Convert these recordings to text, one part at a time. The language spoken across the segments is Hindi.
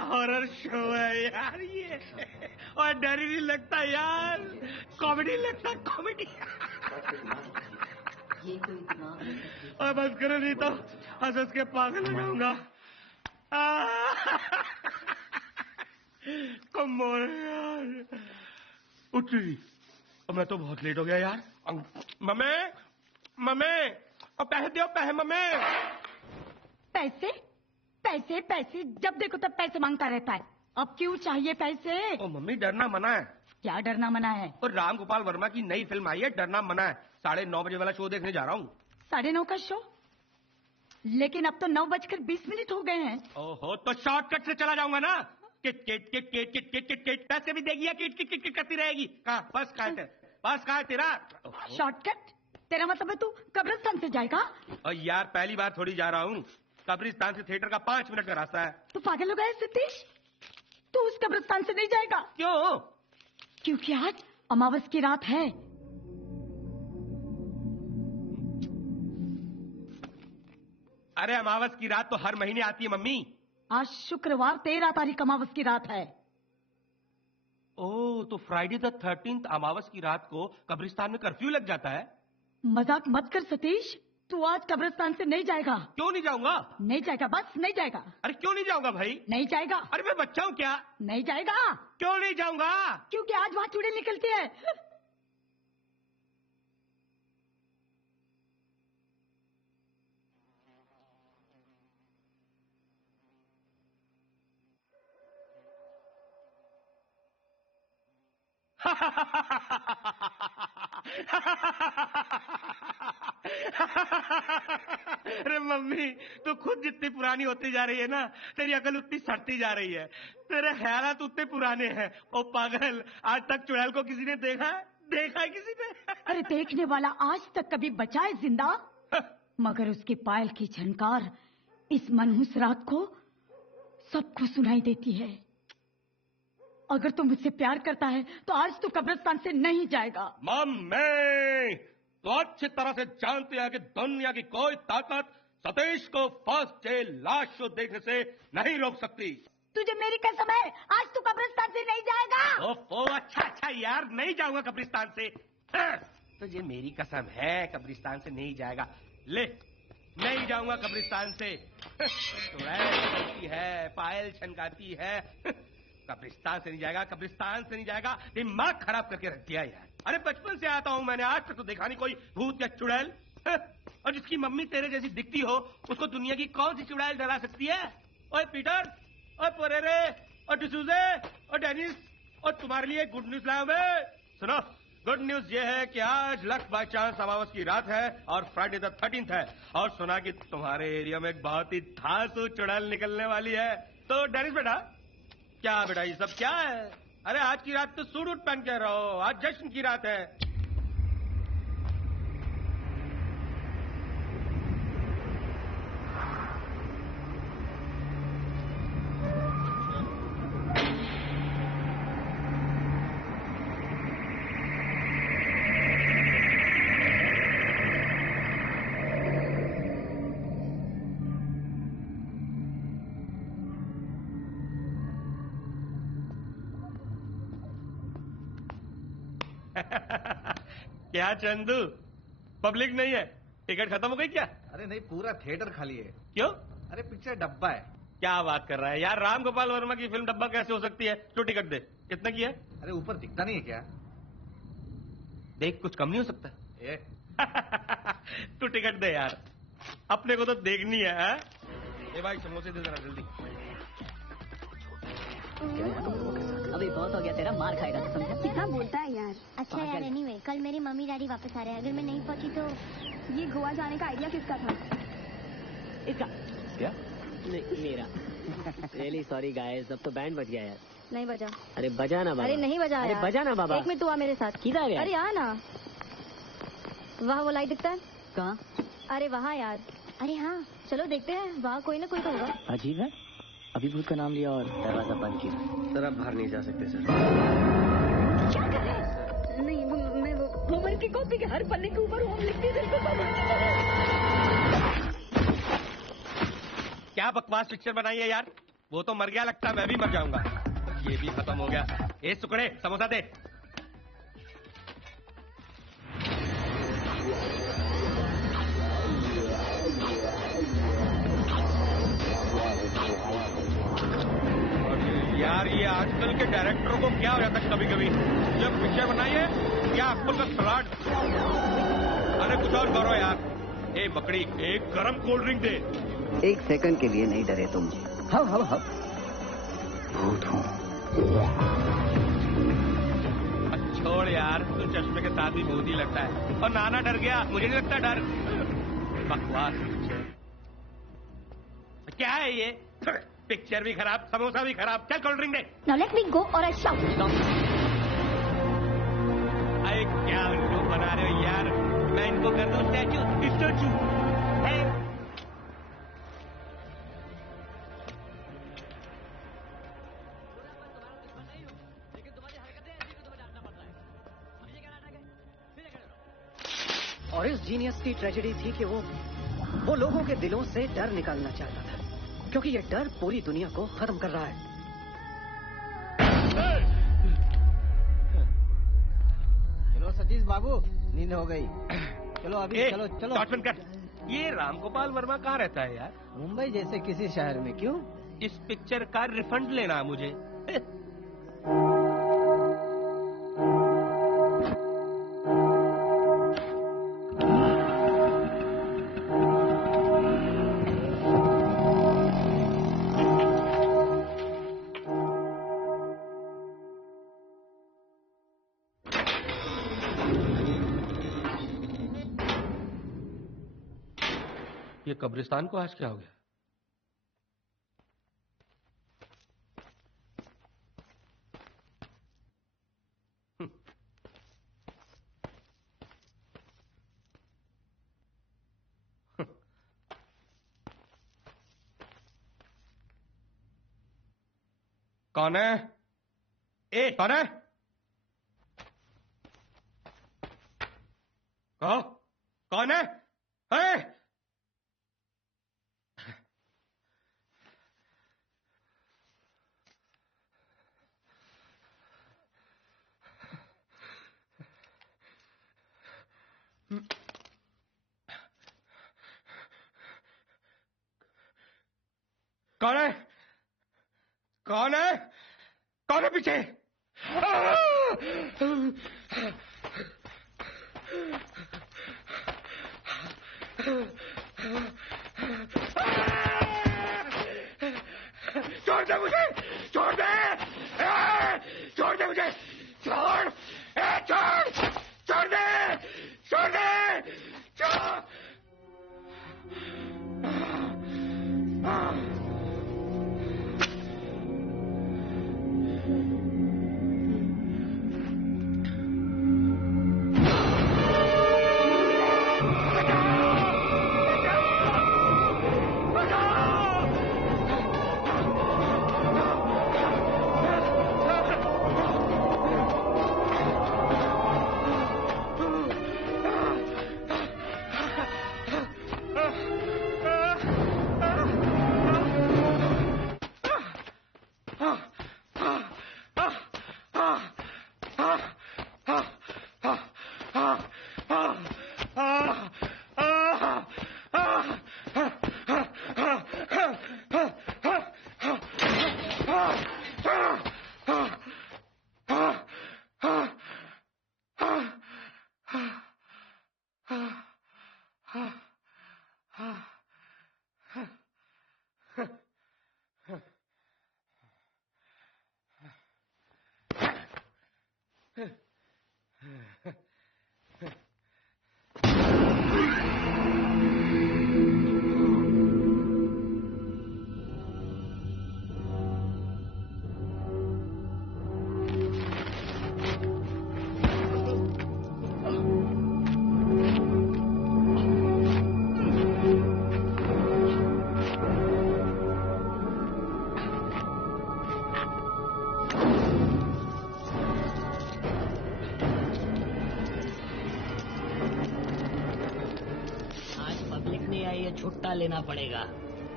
हॉरर शो है यार ये, और डर ही नहीं लगता यार, कॉमेडी लगता कॉमेडी। और बस करो नहीं तो हंस के पागल हो जाऊंगा। कम ऑन यार, उठ रही। मैं तो बहुत लेट हो गया यार। मम्मी मम्मी, और पैसे दो पैसे मम्मी। पैसे पैसे पैसे, जब देखो तब पैसे मांगता रहता है। अब क्यों चाहिए पैसे? ओ मम्मी, डरना मना है। क्या डरना मना है? और राम गोपाल वर्मा की नई फिल्म आई है, डरना मना है। 9:30 बजे वाला शो देखने जा रहा हूँ। 9:30 का शो? लेकिन अब तो 9:20 हो गए हैं। ओहो, तो शॉर्टकट से चला जाऊंगा ना। Kit kit kit kit kit kit kit kit, पैसे भी देगी या किट किट किट किट करती रहेगी। कहाँ बस कहाँ है तेरा शॉर्टकट? तेरा मतलब है तू कब्रिस्तान से जाएगा? और यार पहली बार थोड़ी जा रहा हूँ, कब्रिस्तान से थिएटर का 5 मिनट का रास्ता है। तू पागल हो गया सतीश? तू उस कब्रिस्तान से नहीं जाएगा। क्यों? क्योंकि आज अमावस की रात है। अरे अमावस की रात तो हर महीने आती है मम्मी। आज शुक्रवार 13 तारीख अमावस की रात है। ओह, तो फ्राइडे द 13th अमावस की रात को कब्रिस्तान में कर्फ्यू लग जाता है। मजाक मत कर सतीश, तू आज कब्रिस्तान से नहीं जाएगा। क्यों नहीं जाऊंगा? नहीं जाएगा, बस नहीं जाएगा। अरे क्यों नहीं जाऊंगा भाई? नहीं जाएगा। अरे मैं बच्चा हूँ क्या? नहीं जाएगा। क्यों नहीं जाऊंगा? क्योंकि आज वहाँ चुड़ैल निकलती है। अरे मम्मी, तू खुद जितनी पुरानी होती जा रही है ना, तेरी अकल उतनी सड़ती जा रही है। तेरे ख्यालात उतने पुराने हैं। ओ पागल, आज तक चुड़ैल को किसी ने देखा है? देखा है किसी ने? अरे देखने वाला आज तक कभी बचा है जिंदा? मगर उसके पायल की झनकार इस मनहूस रात को सबको सुनाई देती है। अगर तू मुझसे प्यार करता है तो आज तू कब्रिस्तान से नहीं जाएगा। मम्मी, तो अच्छी तरह से जानती है कि दुनिया की कोई ताकत सतीश को फर्स्ट डे लास्ट शो देखने से नहीं रोक सकती। तुझे मेरी कसम है, आज तू कब्रिस्तान से नहीं जाएगा। ओफो, अच्छा यार, नहीं जाऊंगा कब्रिस्तान से। तुझे मेरी कसम है, कब्रिस्तान से नहीं जाएगा। ले, नहीं जाऊंगा कब्रिस्तान से। चुड़ैल है, पायल छनकाती है, कब्रिस्तान से नहीं जाएगा, कब्रिस्तान से नहीं जाएगा। दिमाग खराब करके रख दिया यार। अरे बचपन से आता हूँ मैंने, आज तक तो देखा नहीं कोई भूत या चुड़ैल। और जिसकी मम्मी तेरे जैसी दिखती हो, उसको दुनिया की कौन सी चुड़ैल डरा सकती है? ओए पीटर, और पोरेरे, और डिसूजे, और डेनिस, और तुम्हारे लिए गुड न्यूज लाया मैं। सुनो, गुड न्यूज ये है कि आज लक बाय चांस अमावस की रात है और फ्राइडे द 13th है। और सुना कि तुम्हारे एरिया में एक बहुत ही धांसू चुड़ैल निकलने वाली है। तो डेनिस बेटा, क्या बेटा ये सब क्या है? अरे आज की रात तो सूट वूट पहन के रहो, आज जश्न की रात है। क्या चंदू, पब्लिक नहीं है? टिकट खत्म हो गई क्या? अरे नहीं, पूरा थिएटर खाली है। क्यों? अरे पिक्चर डब्बा है। क्या बात कर रहा है यार, राम गोपाल वर्मा की फिल्म डब्बा कैसे हो सकती है? तो टिकट दे। कितना की है? अरे ऊपर दिखता नहीं है क्या? देख, कुछ कम नहीं हो सकता? ये तू टिकट दे यार, अपने को तो देखनी है। ए भाई, समोसे दे जरा जल्दी। अभी बहुत हो गया तेरा, मार खाएगा तो समझा। कितना बोलता है यार। अच्छा यार, एनीवे कल मेरी मम्मी डैडी वापस आ रहे हैं, अगर मैं नहीं पहुंची तो। ये गोवा जाने का आइडिया किसका था? इसका क्या? मेरा। रियली सॉरी गाइस, अब तो बैंड बज गया यार। नहीं बजा। अरे बजा ना बाबा। अरे नहीं बजा अरे यार। बजा ना बाबा। एक मिनट, तू आ मेरे साथ। किधर है? अरे आ ना। वहाँ वो लाइट दिखता है? कहाँ? अरे वहाँ यार। अरे हाँ, चलो देखते हैं, वहाँ कोई ना कोई तो होगा। अजीब है, अभी भूत का नाम लिया और दरवाजा बंद किया। सर आप बाहर नहीं जा सकते सर। क्या कर रहे हैं? नहीं, मैं वो मन की कॉपी के हर पन्ने के ऊपर होम लिखती थी। क्या बकवास पिक्चर बनाई है यार। वो तो मर गया, लगता है मैं भी मर जाऊंगा। ये भी खत्म हो गया। ए सुकड़े, समोसा दे। यार ये आजकल के डायरेक्टरों को क्या हो जाता है कभी कभी, जब पिक्चर बनाइए क्या आपको का सलाड। अरे कुछ और करो यार। ए मकड़ी, एक गरम कोल्ड ड्रिंक दे। एक सेकंड के लिए नहीं डरे तुम। हाँ भूत हूँ। छोड़ यार, तू चश्मे के साथ ही भूत ही लगता है। और नाना डर गया, मुझे नहीं लगता डर। बकवास पिक्चर क्या है ये? पिक्चर भी खराब, समोसा भी खराब। चल cold drink they. Now let me go or I shout. अरे क्या उल्लू बना रहे हो यार? मैं इनको कर दूं स्टैचू है। और इस जीनियस की ट्रेजेडी थी कि वो लोगों के दिलों से डर निकालना चाहता था, क्योंकि ये डर पूरी दुनिया को खत्म कर रहा है। चलो सतीश बाबू, नींद हो गई। चलो अभी चलो चलो। डॉक्टर कर। ये रामगोपाल वर्मा कहाँ रहता है यार? मुंबई जैसे किसी शहर में। क्यों? इस पिक्चर का रिफंड लेना है मुझे। ये कब्रिस्तान को आज क्या हो गया? कौन है? ए कौन है? कहो, कौन है? कौन है? कौन है? कौन है पीछे? छोड़ दे मुझे, छोड़ दे, छोड़ दे मुझे, छोड़, छोड़, छोड़ दे, छोड़ दे, छोड़। छुट्टा लेना पड़ेगा।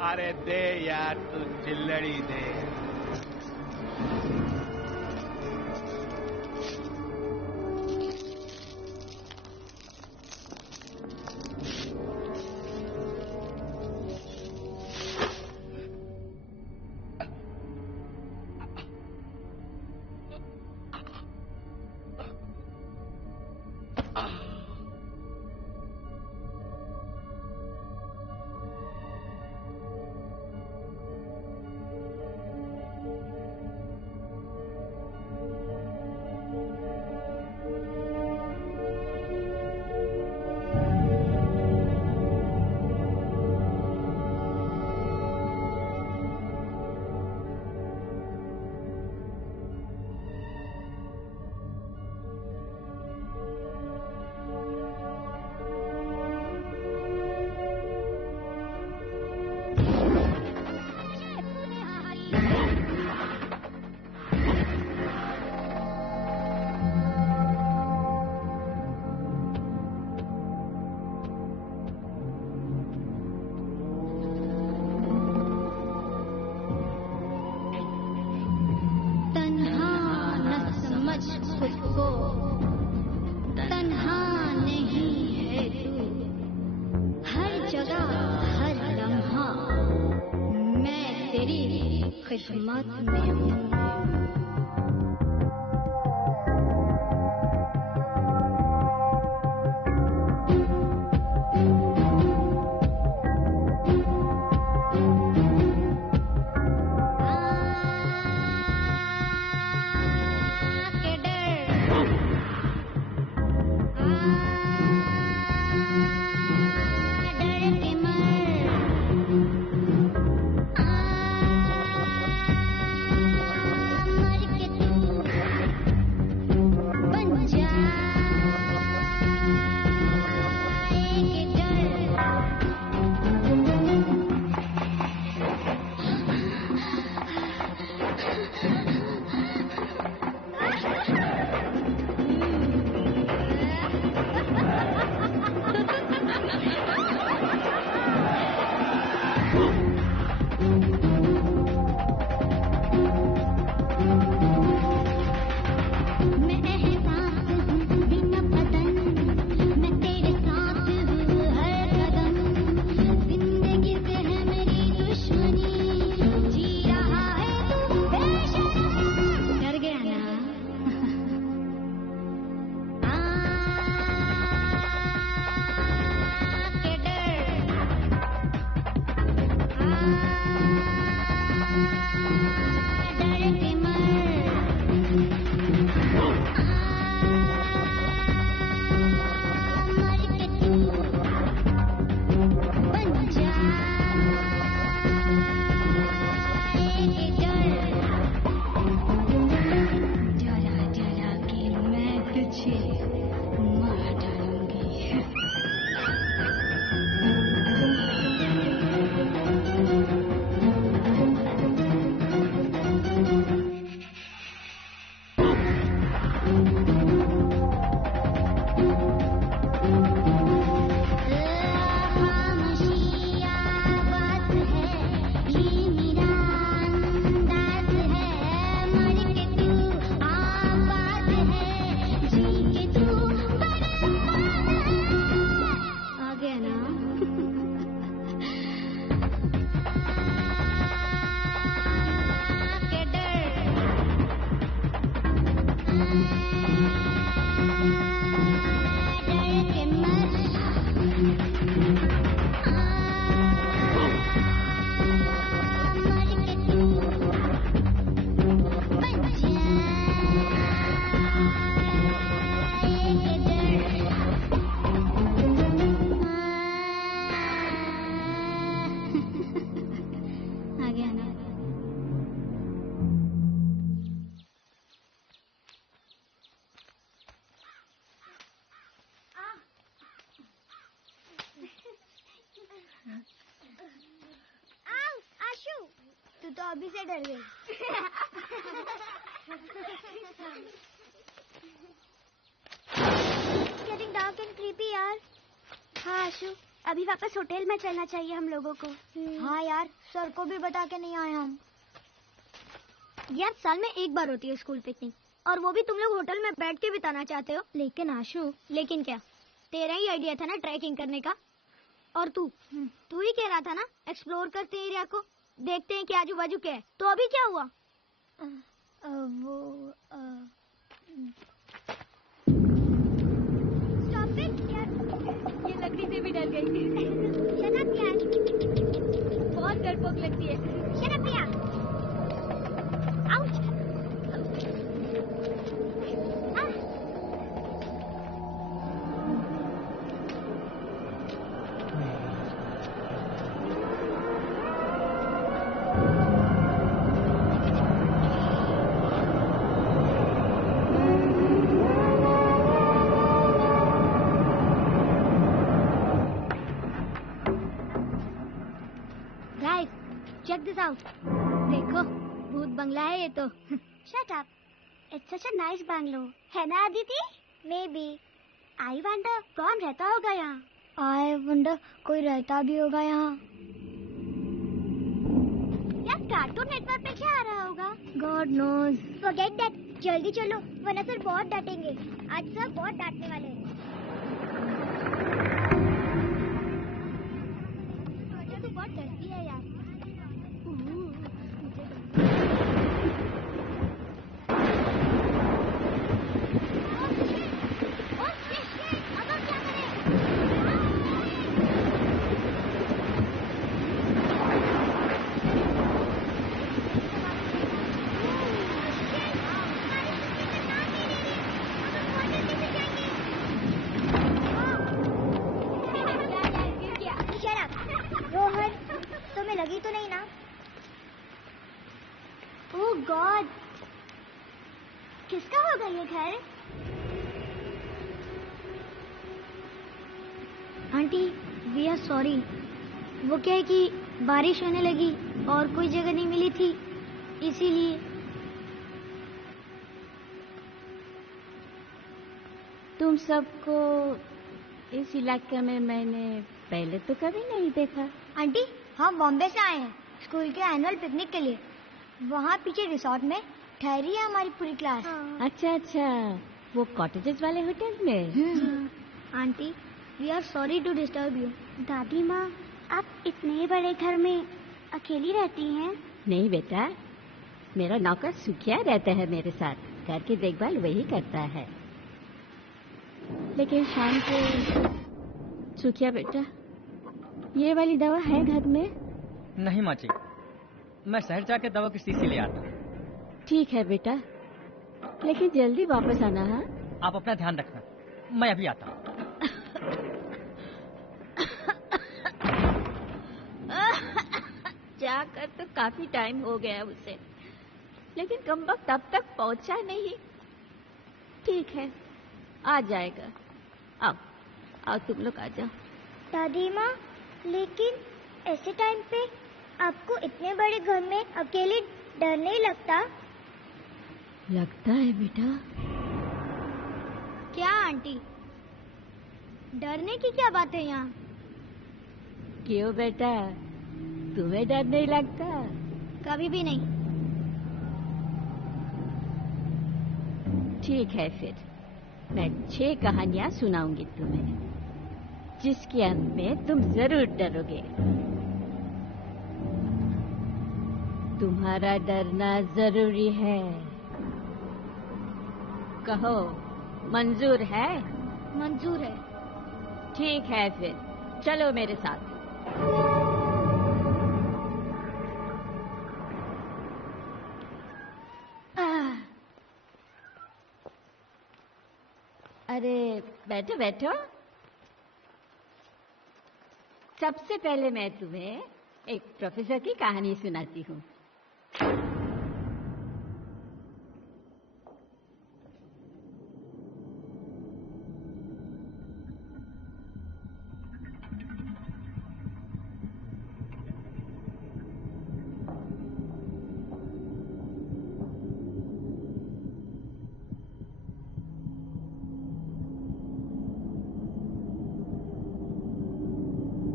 अरे दे यार, तू चिल्लड़ी दे। खिदमत में हूँ। तू तो अभी से डर गई। Getting dark and creepy यार। हाँ आशु, अभी वापस होटल में चलना चाहिए हम लोगों को। हाँ यार, सर को भी बता के नहीं आए हम। यार साल में एक बार होती है स्कूल पिकनिक, और वो भी तुम लोग होटल में बैठ के बिताना चाहते हो। लेकिन आशु, लेकिन क्या, तेरा ही आइडिया था ना ट्रैकिंग करने का। और तू ही कह रहा था ना एक्सप्लोर करते हैं एरिया को, देखते हैं कि आजू बाजू क्या है। तो अभी क्या हुआ? Stop it, यार। ये लकड़ी से भी डर गई थी। Shut up, यार। बहुत डरपोक लगती है। Shut up, यार। Ouch! Ah! Guys, check this out. देखो, भूत बंगला है ये तो। Shut up. It's such a nice bungalow. है ना अदिति? Maybe. I wonder कौन रहता होगा यहाँ? I wonder कोई रहता भी होगा यहाँ। यार कार्टून नेटवर्क पे क्या आ रहा होगा? God knows. Forget that. जल्दी चलो, वरना सर बहुत डांटेंगे। आज सर बहुत डांटने वाले हैं। तू बहुत डरती है यार। रोहन, तुम्हें लगी तो नहीं ना? ओह गॉड, किसका होगा ये घर? Aunty, we are sorry. वो क्या है कि बारिश होने लगी और कोई जगह नहीं मिली थी, इसीलिए। तुम सबको इस इलाके में मैंने पहले तो कभी नहीं देखा। आंटी, हम बॉम्बे से आए हैं स्कूल के एनुअल पिकनिक के लिए। वहाँ पीछे रिसोर्ट में ठहरी है हमारी पूरी क्लास। अच्छा अच्छा, वो कॉटेजेस वाले होटल में। Aunty, we are sorry to disturb you. दादी माँ, आप इतने बड़े घर में अकेली रहती हैं? नहीं बेटा, मेरा नौकर सुखिया रहता है मेरे साथ। घर की देखभाल वही करता है। लेकिन शाम को सुखिया बेटा, ये वाली दवा है घर में? नहीं माची, मैं शहर जाके दवा की शीशी ले आता। ठीक है बेटा, लेकिन जल्दी वापस आना। हाँ, आप अपना ध्यान रखना, मैं अभी आता हूँ। जाकर तो काफी टाइम हो गया उसे, लेकिन कम वक्त अब तक पहुंचा नहीं। ठीक है, आ जाएगा। आओ आओ, तुम लोग आ जाओ। दादी माँ, लेकिन ऐसे टाइम पे आपको इतने बड़े घर में अकेले डर नहीं लगता? लगता है बेटा। क्या आंटी, डरने की क्या बात है यहाँ? क्यों बेटा, तुम्हें डर नहीं लगता? कभी भी नहीं। ठीक है, फिर मैं 6 कहानियां सुनाऊंगी तुम्हें, जिसके अंत में तुम जरूर डरोगे। तुम्हारा डरना जरूरी है। कहो, मंजूर है? मंजूर है। ठीक है, फिर चलो मेरे साथ। अरे बैठो बैठो। सबसे पहले मैं तुम्हें एक प्रोफेसर की कहानी सुनाती हूँ।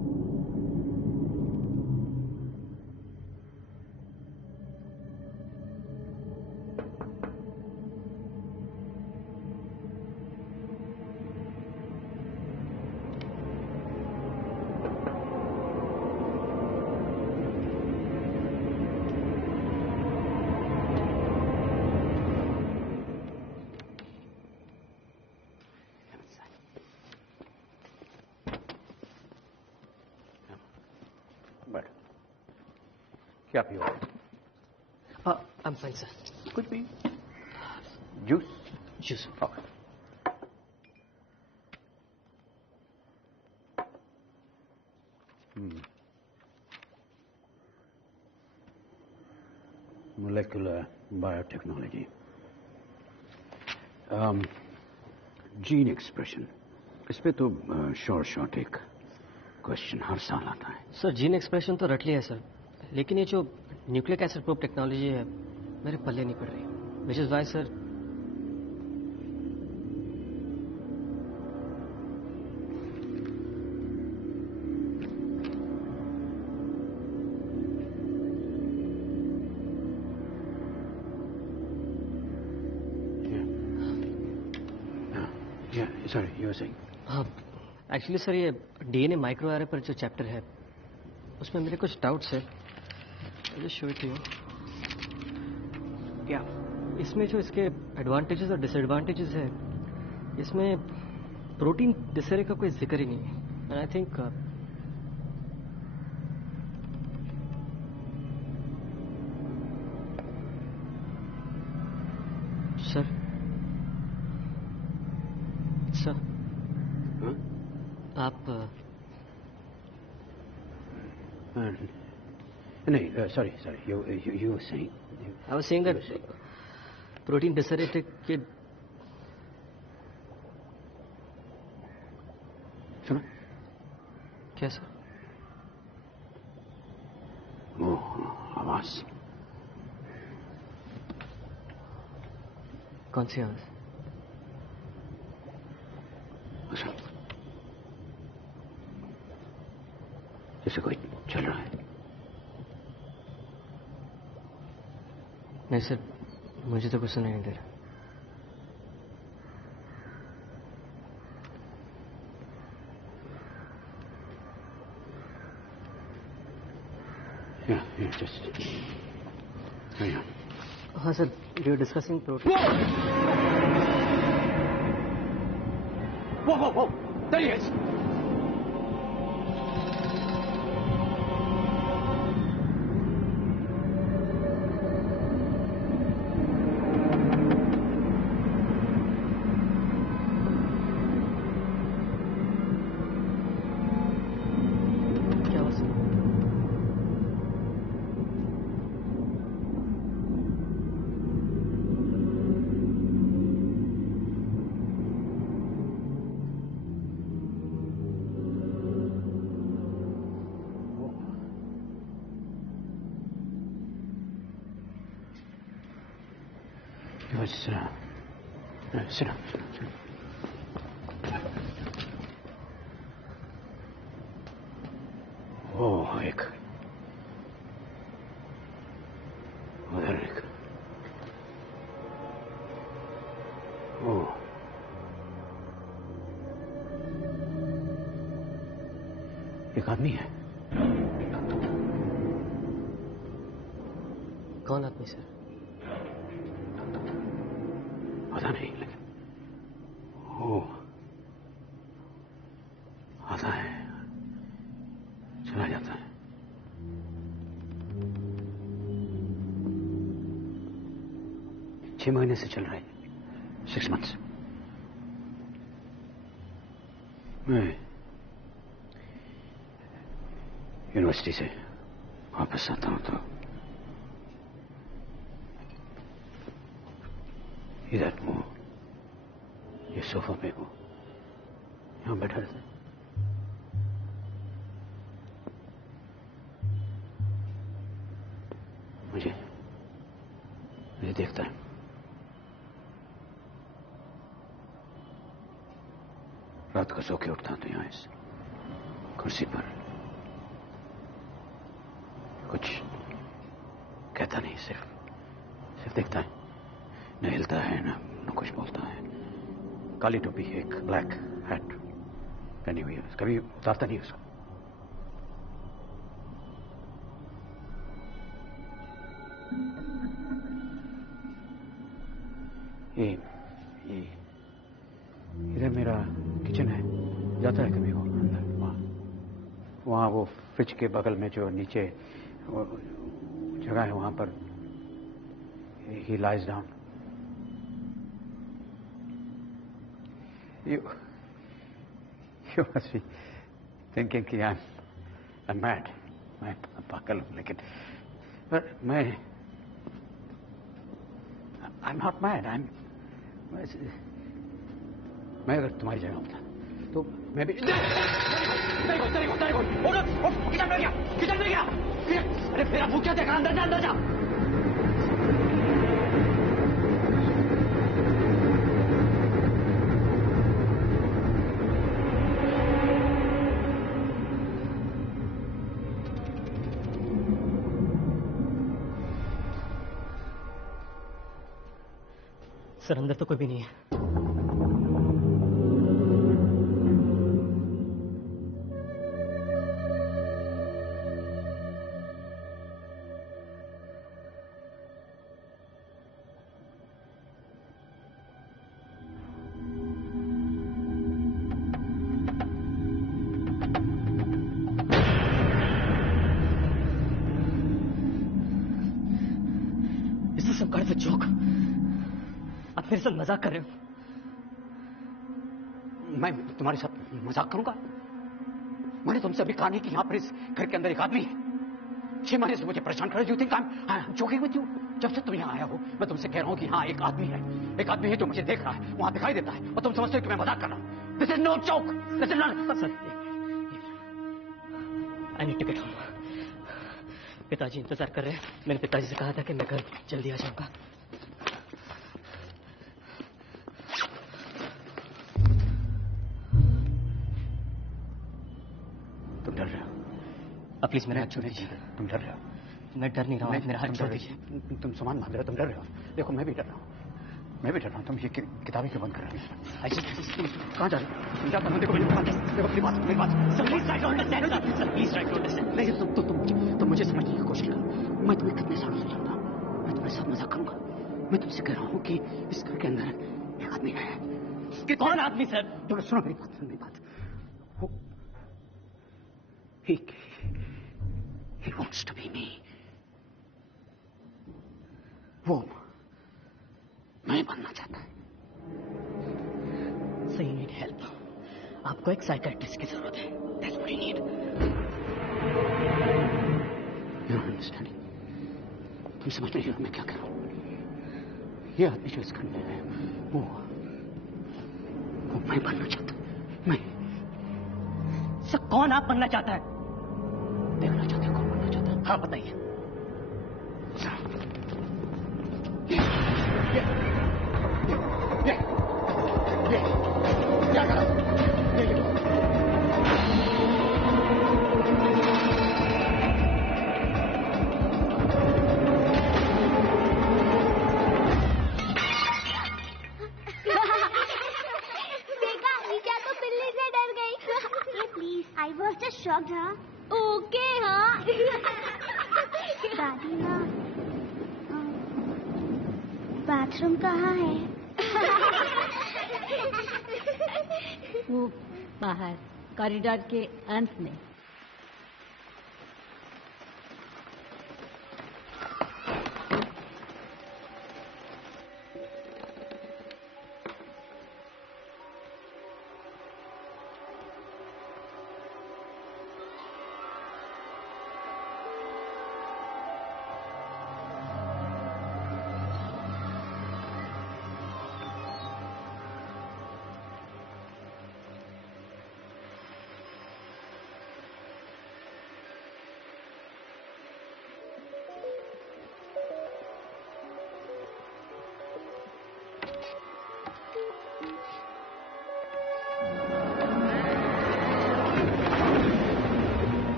क्या पियो? I'm fine, sir. कुछ भी? Juice? Juice. Okay. Molecular biotechnology. Gene expression, इस पे तो शॉर्ट एक क्वेश्चन हर साल आता है। सर जीन एक्सप्रेशन तो रट लिया है सर, लेकिन ये जो न्यूक्लिक एसिड प्रोब टेक्नोलॉजी है मेरे पल्ले नहीं पड़ रही, which is why sir Sorry, you were saying? हाँ एक्चुअली सर ये डीएनए माइक्रो एरे पर जो चैप्टर है उसमें मेरे कुछ डाउट्स है। Show it you. क्या इसमें जो इसके एडवांटेजेस और डिसएडवांटेजेस है, इसमें प्रोटीन डिसरे का कोई जिक्र ही नहीं है। एंड आई थिंक सर आप नहीं, sorry, you were saying? I was saying that protein decelerated के सुना? क्या सर? वो आवाज। कौन सी आवाज? अच्छा, जैसे कोई चल रहा है। नहीं सर, मुझे तो कुछ सुनाई नहीं दे रहा। Yeah, just carry on. हाँ sir, we are discussing protein. Whoa! There he is! Sit down. Oh, एक उधर एक। Oh, एक आदमी है। कौन आदमी सर? पता नहीं, लेकिन वो आता है, चला जाता है। छह महीने से चल रहा है, 6 months। मैं यूनिवर्सिटी से वापस आता हूँ तो इधर वो ये सोफा पे वो यहाँ बैठा रहता है। मुझे देखता है। रात को सो के उठता तो यहाँ इस कुर्सी पर कुछ कहता नहीं, सिर्फ देखता है। न हिलता है न कुछ बोलता है। काली टोपी, एक ब्लैक हैट पहनी हुई है, कभी उतारता नहीं उसको। ये इधर मेरा किचन है, जाता है कभी वो अंदर। वहाँ वो फ्रिज के बगल में जो नीचे जगह है वहां पर he lies down. You must be thinking कि I'm mad. मैं पागल हूं, लेकिन I'm not mad. मैं अगर तुम्हारी जगह होता तो मैं भी किचन में गया। अरे फिर आप क्या देखा? अंदर जा। सर अंदर तो कोई भी नहीं है। Is this some kind of a joke? आप मेरे साथ मजाक कर रहे हो? मैं तुम्हारे साथ मजाक करूंगा? मैंने तुमसे अभी कहा नहीं कि यहाँ पर इस घर के अंदर एक आदमी है। 6 महीने से मुझे परेशान कर रहे हो। You think I'm joking with you? जब से तुम यहाँ आया हो मैं तुमसे कह रहा हूँ कि हाँ एक आदमी है। एक आदमी है जो मुझे देख रहा है, वहां दिखाई देता है, और तुम समझते हो कि मैं मजाक कर रहा हूँ। This is no joke. This is not. Sir, I need to get home. पिताजी इंतजार कर रहे हैं। मैंने पिताजी से कहा था कि मैं घर जल्दी आ जाऊंगा। तुम डर रहे हो? अब प्लीज मेरा हाथ छोड़ दीजिए। तुम डर रहे हो? मैं डर नहीं रहा हूँ, मेरा हाथ छोड़ दीजिए। तुम सामान बांध रहे हो, तुम डर रहे हो। देखो मैं भी डर रहा हूँ, तुम ये किताबें क्यों बंद कर रहे हो? कहाँ जा रहे हो? तुम क्या करना? देखो मेरी बात please try to understand. Please try to understand. नहीं तुम मुझे समझने की कोशिश करो। मैं तुम्हें कितने सालों से जानता हूँ। मैं तुम्हारे साथ मजाक करूंगा? मैं तुमसे कह रहा हूँ कि इस घर के अंदर एक आदमी है। कौन आदमी सर? तो सुनो मेरी बात। He wants to be me. वो मैं बनना चाहता है। So you need help. आपको एक साइकियाट्रिस्ट की जरूरत है। That's what you need. You're not understanding. तुम समझ नहीं हो मैं क्या कर रहा हूँ। ये आदमी जो इस घर में है वो मैं बनना चाहता हूँ। मैं सर कौन आप बनना चाहता है? देखना चाहते हो कौन बनना चाहता है? हाँ बताइए। क्या करा? देखा, ईजा तो बिल्ली से डर गई। Please, I was just shocked. हाँ ओके। हाँ दादी माँ, बाथरूम कहाँ है? वो बाहर कॉरिडोर के अंत में।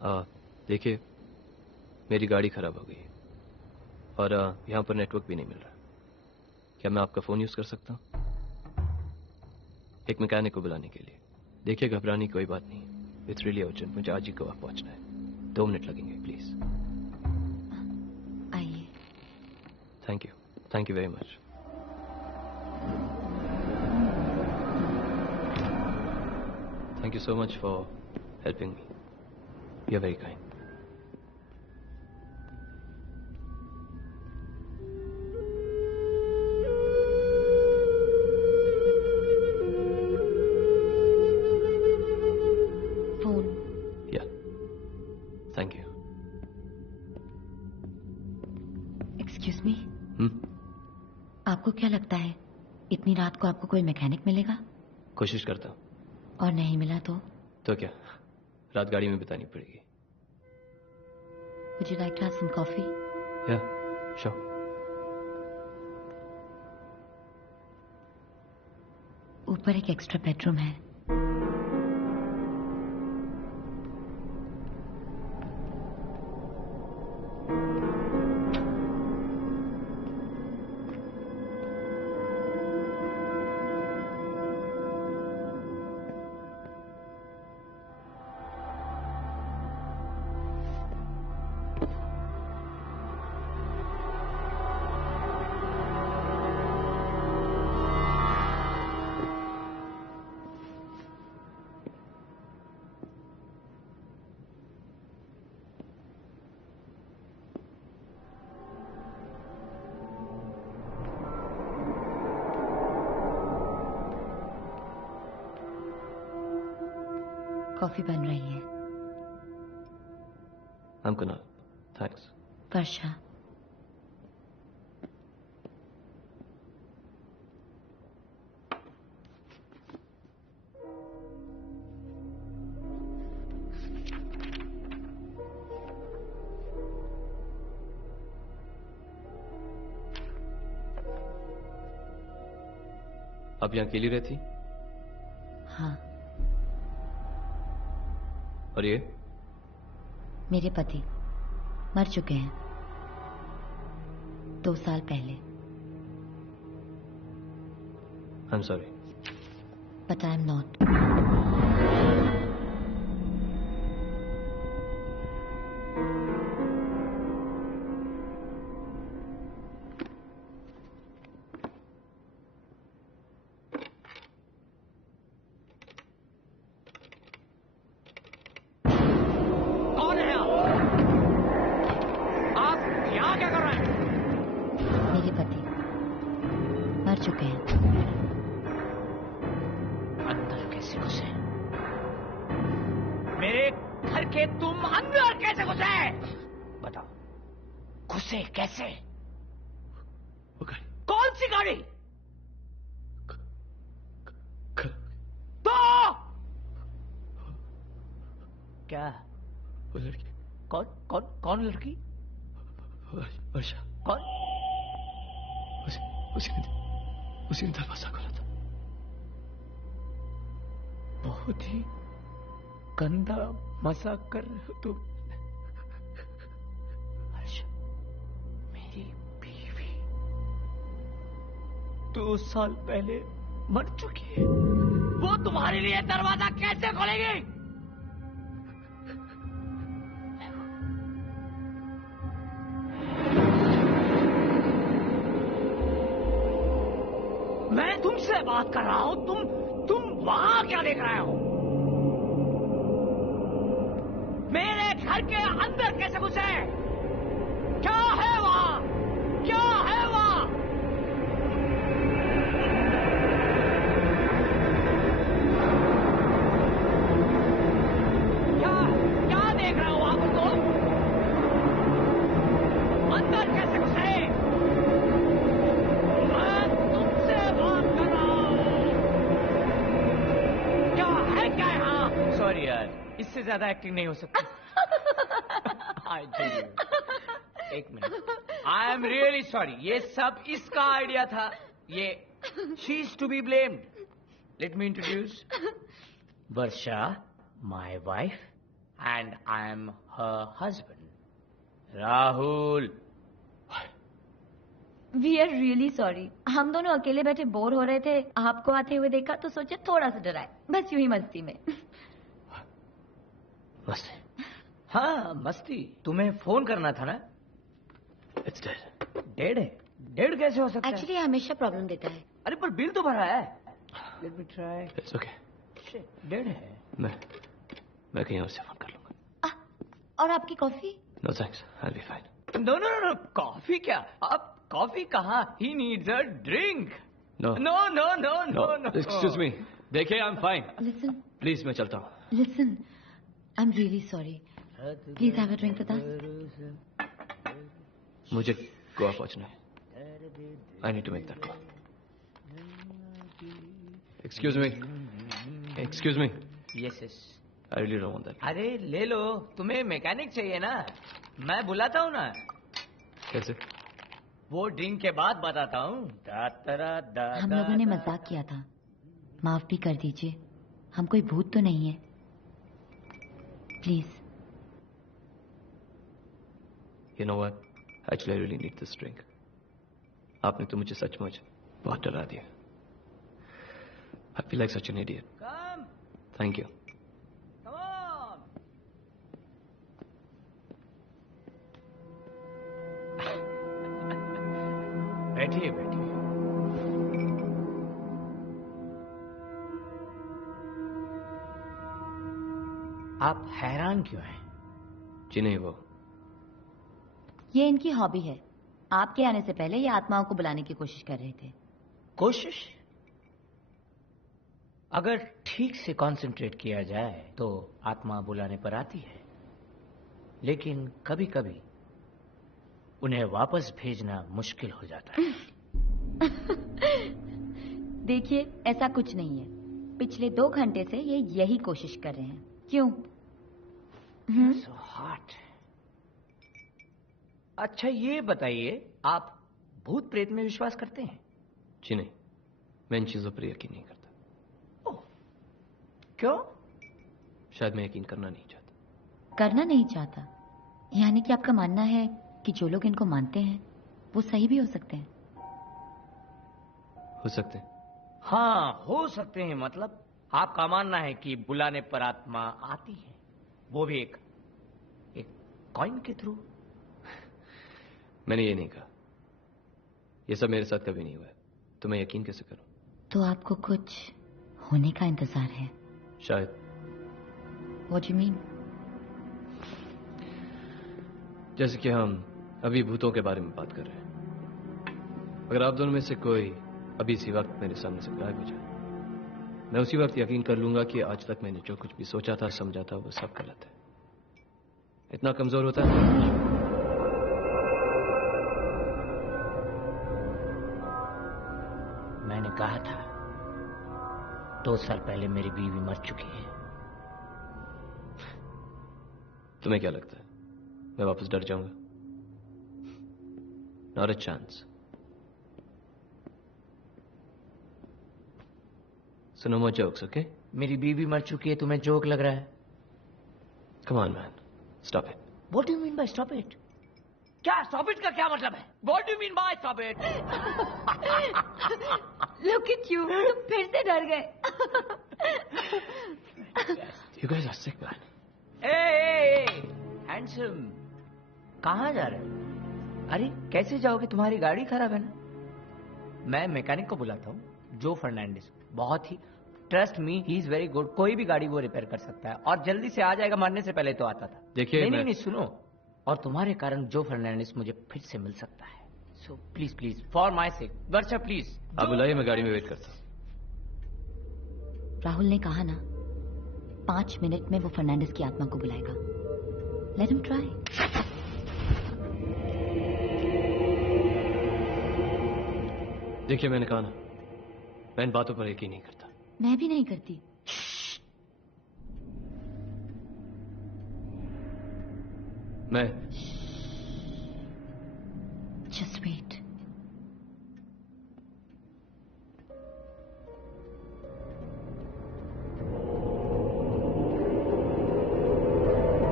देखिए, मेरी गाड़ी खराब हो गई है और यहाँ पर नेटवर्क भी नहीं मिल रहा। क्या मैं आपका फ़ोन यूज़ कर सकता हूँ एक मैकेनिक को बुलाने के लिए? देखिए, घबराने की कोई बात नहीं, इट्स रियली अर्जेंट, मुझे आज ही गोवा पहुँचना है। 2 मिनट लगेंगे, प्लीज़। आइए। Thank you very much. Thank you so much for helping me. You're very kind. Phone. Yeah. Thank you. Excuse me. आपको क्या लगता है इतनी रात को आपको कोई मैकेनिक मिलेगा? कोशिश करता हूँ। और नहीं मिला तो क्या रात गाड़ी में बितानी पड़ेगी? Would you like to have some coffee? Yeah, sure. ऊपर एक एक्स्ट्रा बेडरूम है। कॉफी बन रही है। I'm gonna. Thanks. वर्षा, आप यहाँ अकेली रहती? हाँ। और ये? मेरे पति मर चुके हैं 2 साल पहले। I'm sorry. But I'm not. चुके हैं। अंदर कैसे घुसे? मेरे घर के तुम अंदर कैसे घुसे? बताओ, घुसे कैसे? कौन सी गाड़ी? तो क्या? वो लड़की। कौन लड़की? वर्षा। कौन? उसी ने दरवाजा खोला था। बहुत ही गंदा मजाक कर रहे हो तुम। वर्षा मेरी बीवी 2 साल पहले मर चुकी है। वो तुम्हारे लिए दरवाजा कैसे खोलेगी? मैं तुमसे बात कर रहा हूं, तुम वहां क्या देख रहे हो? मेरे घर के अंदर कैसे घुसे? क्या है वहां? क्या है वहां? क्या देख रहे हो वहां पर तुम? अंदर कैसे घुसे? सॉरी यार, इससे ज्यादा एक्टिंग नहीं हो सकती। एक minute, I am really sorry. ये सब इसका आइडिया था। ये she is to be blamed. Let me introduce Varsha, my wife, and I am her husband. Rahul. We are really sorry. हम दोनों अकेले बैठे बोर हो रहे थे, आपको आते हुए देखा तो सोचे थोड़ा सा डराए, बस यूं ही मस्ती में। मस्ती? हाँ मस्ती। तुम्हें फोन करना था ना? It's dead. डेड है? डेड कैसे हो सकता है? एक्चुअली हमेशा प्रॉब्लम देता है। अरे पर बिल तो भरा है। Let me try. It's okay. Dead है। मैं कहीं और से फोन कर लूंगा। और आपकी coffee? No thanks. I'll be fine. No coffee क्या? आप कॉफी कहाँ? He needs a drink. No. No. Excuse me. देखिए, I'm fine. Listen. Please, मैं चलता हूँ. Listen. I'm really sorry. Please have a drink with us. मुझे गोवा पहुँचना है. I need to make that call. Excuse me. Yes. I really don't want that. अरे ले लो, तुम्हें मैकेनिक चाहिए ना? मैं बुलाता हूँ ना. कैसे? वो ड्रिंक के बाद बताता हूँ. हम लोगों ने मजाक किया था, माफ भी कर दीजिए. हम कोई भूत तो नहीं है. Please. You know what? Actually, I really need this drink. आपने तो मुझे सचमुच बहुत डरा दिया. I feel like such an idiot. Come. Thank you. Come on. बैठिए. आप हैरान क्यों हैं? जी नहीं, वो ये इनकी हॉबी है. आपके आने से पहले ये आत्माओं को बुलाने की कोशिश कर रहे थे. कोशिश? अगर ठीक से कंसंट्रेट किया जाए तो आत्मा बुलाने पर आती है, लेकिन कभी कभी उन्हें वापस भेजना मुश्किल हो जाता है. देखिए, ऐसा कुछ नहीं है. पिछले 2 घंटे से ये यही कोशिश कर रहे हैं. क्यों? So hot. अच्छा ये बताइए, आप भूत प्रेत में विश्वास करते हैं? जी नहीं, मैं इन चीजों पर यकीन नहीं करता. क्यों? शायद मैं यकीन करना नहीं चाहता. करना नहीं चाहता? यानी कि आपका मानना है कि जो लोग इनको मानते हैं वो सही भी हो सकते हैं? हो सकते हैं. हाँ हो सकते हैं. मतलब आपका मानना है कि बुलाने पर आत्मा आती है, वो भी एक कॉइन के थ्रू? मैंने ये नहीं कहा. ये सब मेरे साथ कभी नहीं हुआ है, तो मैं यकीन कैसे करूं? तो आपको कुछ होने का इंतजार है? शायद. What do you mean? जैसे कि हम अभी भूतों के बारे में बात कर रहे हैं. अगर आप दोनों में से कोई अभी इसी वक्त मेरे सामने से गायब हो जाए, मैं उसी वक्त यकीन कर लूंगा कि आज तक मैंने जो कुछ भी सोचा था, समझा था, वो सब गलत है. इतना कमजोर होता है. मैंने कहा था 2 साल पहले मेरी बीवी मर चुकी है. तुम्हें क्या लगता है मैं वापस डर जाऊंगा? Not a chance. So no more jokes, okay? मेरी बीवी मर चुकी है, तुम्हें जोक लग रहा है? Come on man, stop it. What do you mean by stop it? क्या स्टॉप इट का क्या मतलब है? What do you mean by stop it? Look at you, तुम फिर से डर गए. You guys are sick, man. Hey, handsome, कहाँ जा रहे हो? अरे कैसे जाओगे? तुम्हारी गाड़ी खराब है ना? मैं मैकेनिक को बुलाता हूँ, जो फर्नांडिस. बहुत ही trust me, he is very good. कोई भी गाड़ी वो रिपेयर कर सकता है और जल्दी से आ जाएगा. मरने से पहले तो आता था. देखिए नहीं सुनो. और तुम्हारे कारण जो फर्नांडिस मुझे फिर से मिल सकता है. So please for my sec, Varsha please. आप बुलाइए, मैं गाड़ी में वेट करता हूँ. राहुल ने कहा ना, 5 मिनट में वो फर्नांडिस की आत्मा को बुलाएगा. Let him try. देखिए मैंने कहा ना, मैं इन बातों पर यकीन नहीं करता. मैं भी नहीं करती. मैं Just wait.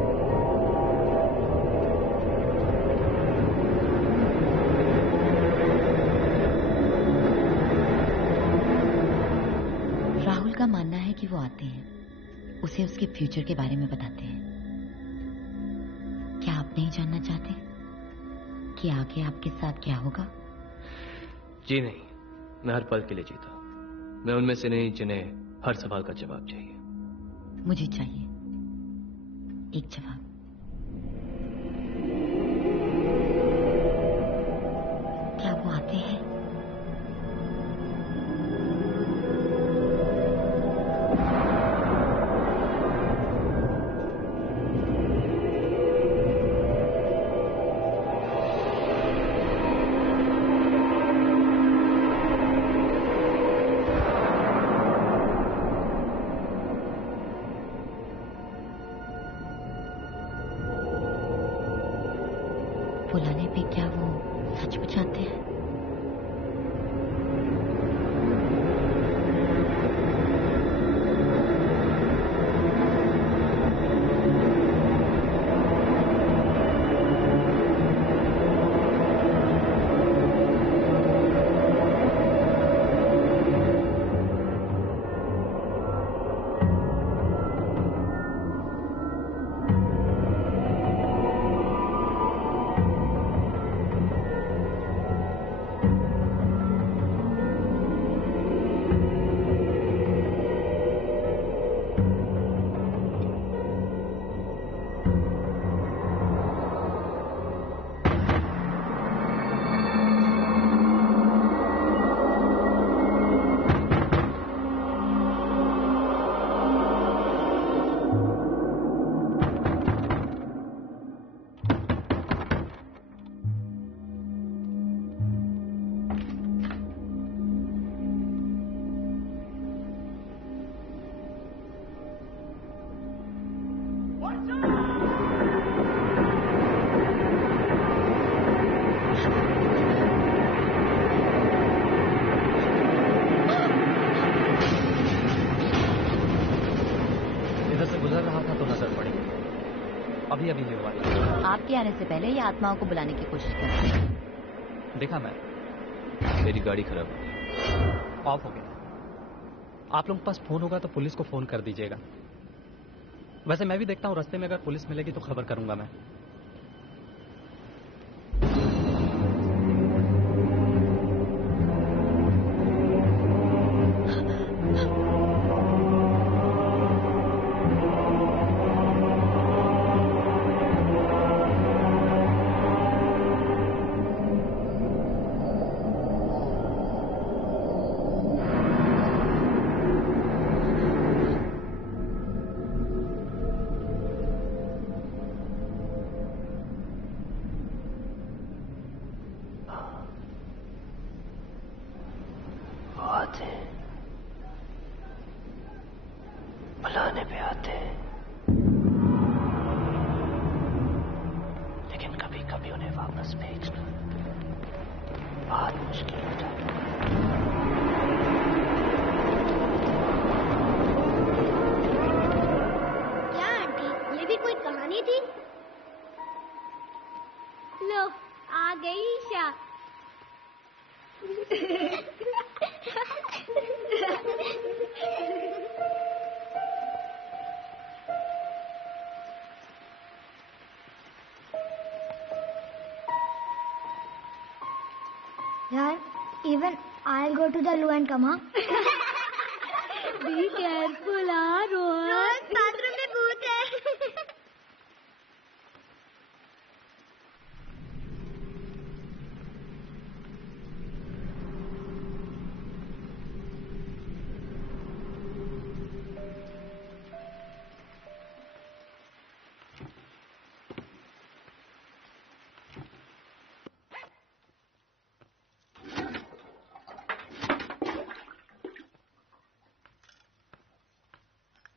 कि वो आते हैं, उसे उसके फ्यूचर के बारे में बताते हैं। क्या आप नहीं जानना चाहते कि आगे आपके साथ क्या होगा? जी नहीं, मैं हर पल के लिए जीता। मैं उनमें से नहीं जिन्हें हर सवाल का जवाब चाहिए। मुझे चाहिए एक जवाब। क्या वो आते हैं? बुलाने पे क्या वो सच बचाते हैं? अभी होने वाला। आपके आने से पहले ये आत्माओं को बुलाने की कोशिश कर रहा है। देखा मैं, मेरी गाड़ी खराब है। ऑफ हो गया। आप लोगों के पास फोन होगा तो पुलिस को फोन कर दीजिएगा। वैसे मैं भी देखता हूँ, रास्ते में अगर पुलिस मिलेगी तो खबर करूंगा मैं। बुलाने पे आते हैं, लेकिन कभी कभी उन्हें वापस भेजना बहुत मुश्किल हो जाता है। क्या आंटी, ये भी कोई कहानी थी? लो, आ गई ईशा। यार, even I'll go to the loo and come, huh? Be careful, Rohan. Bathroom में भूत है।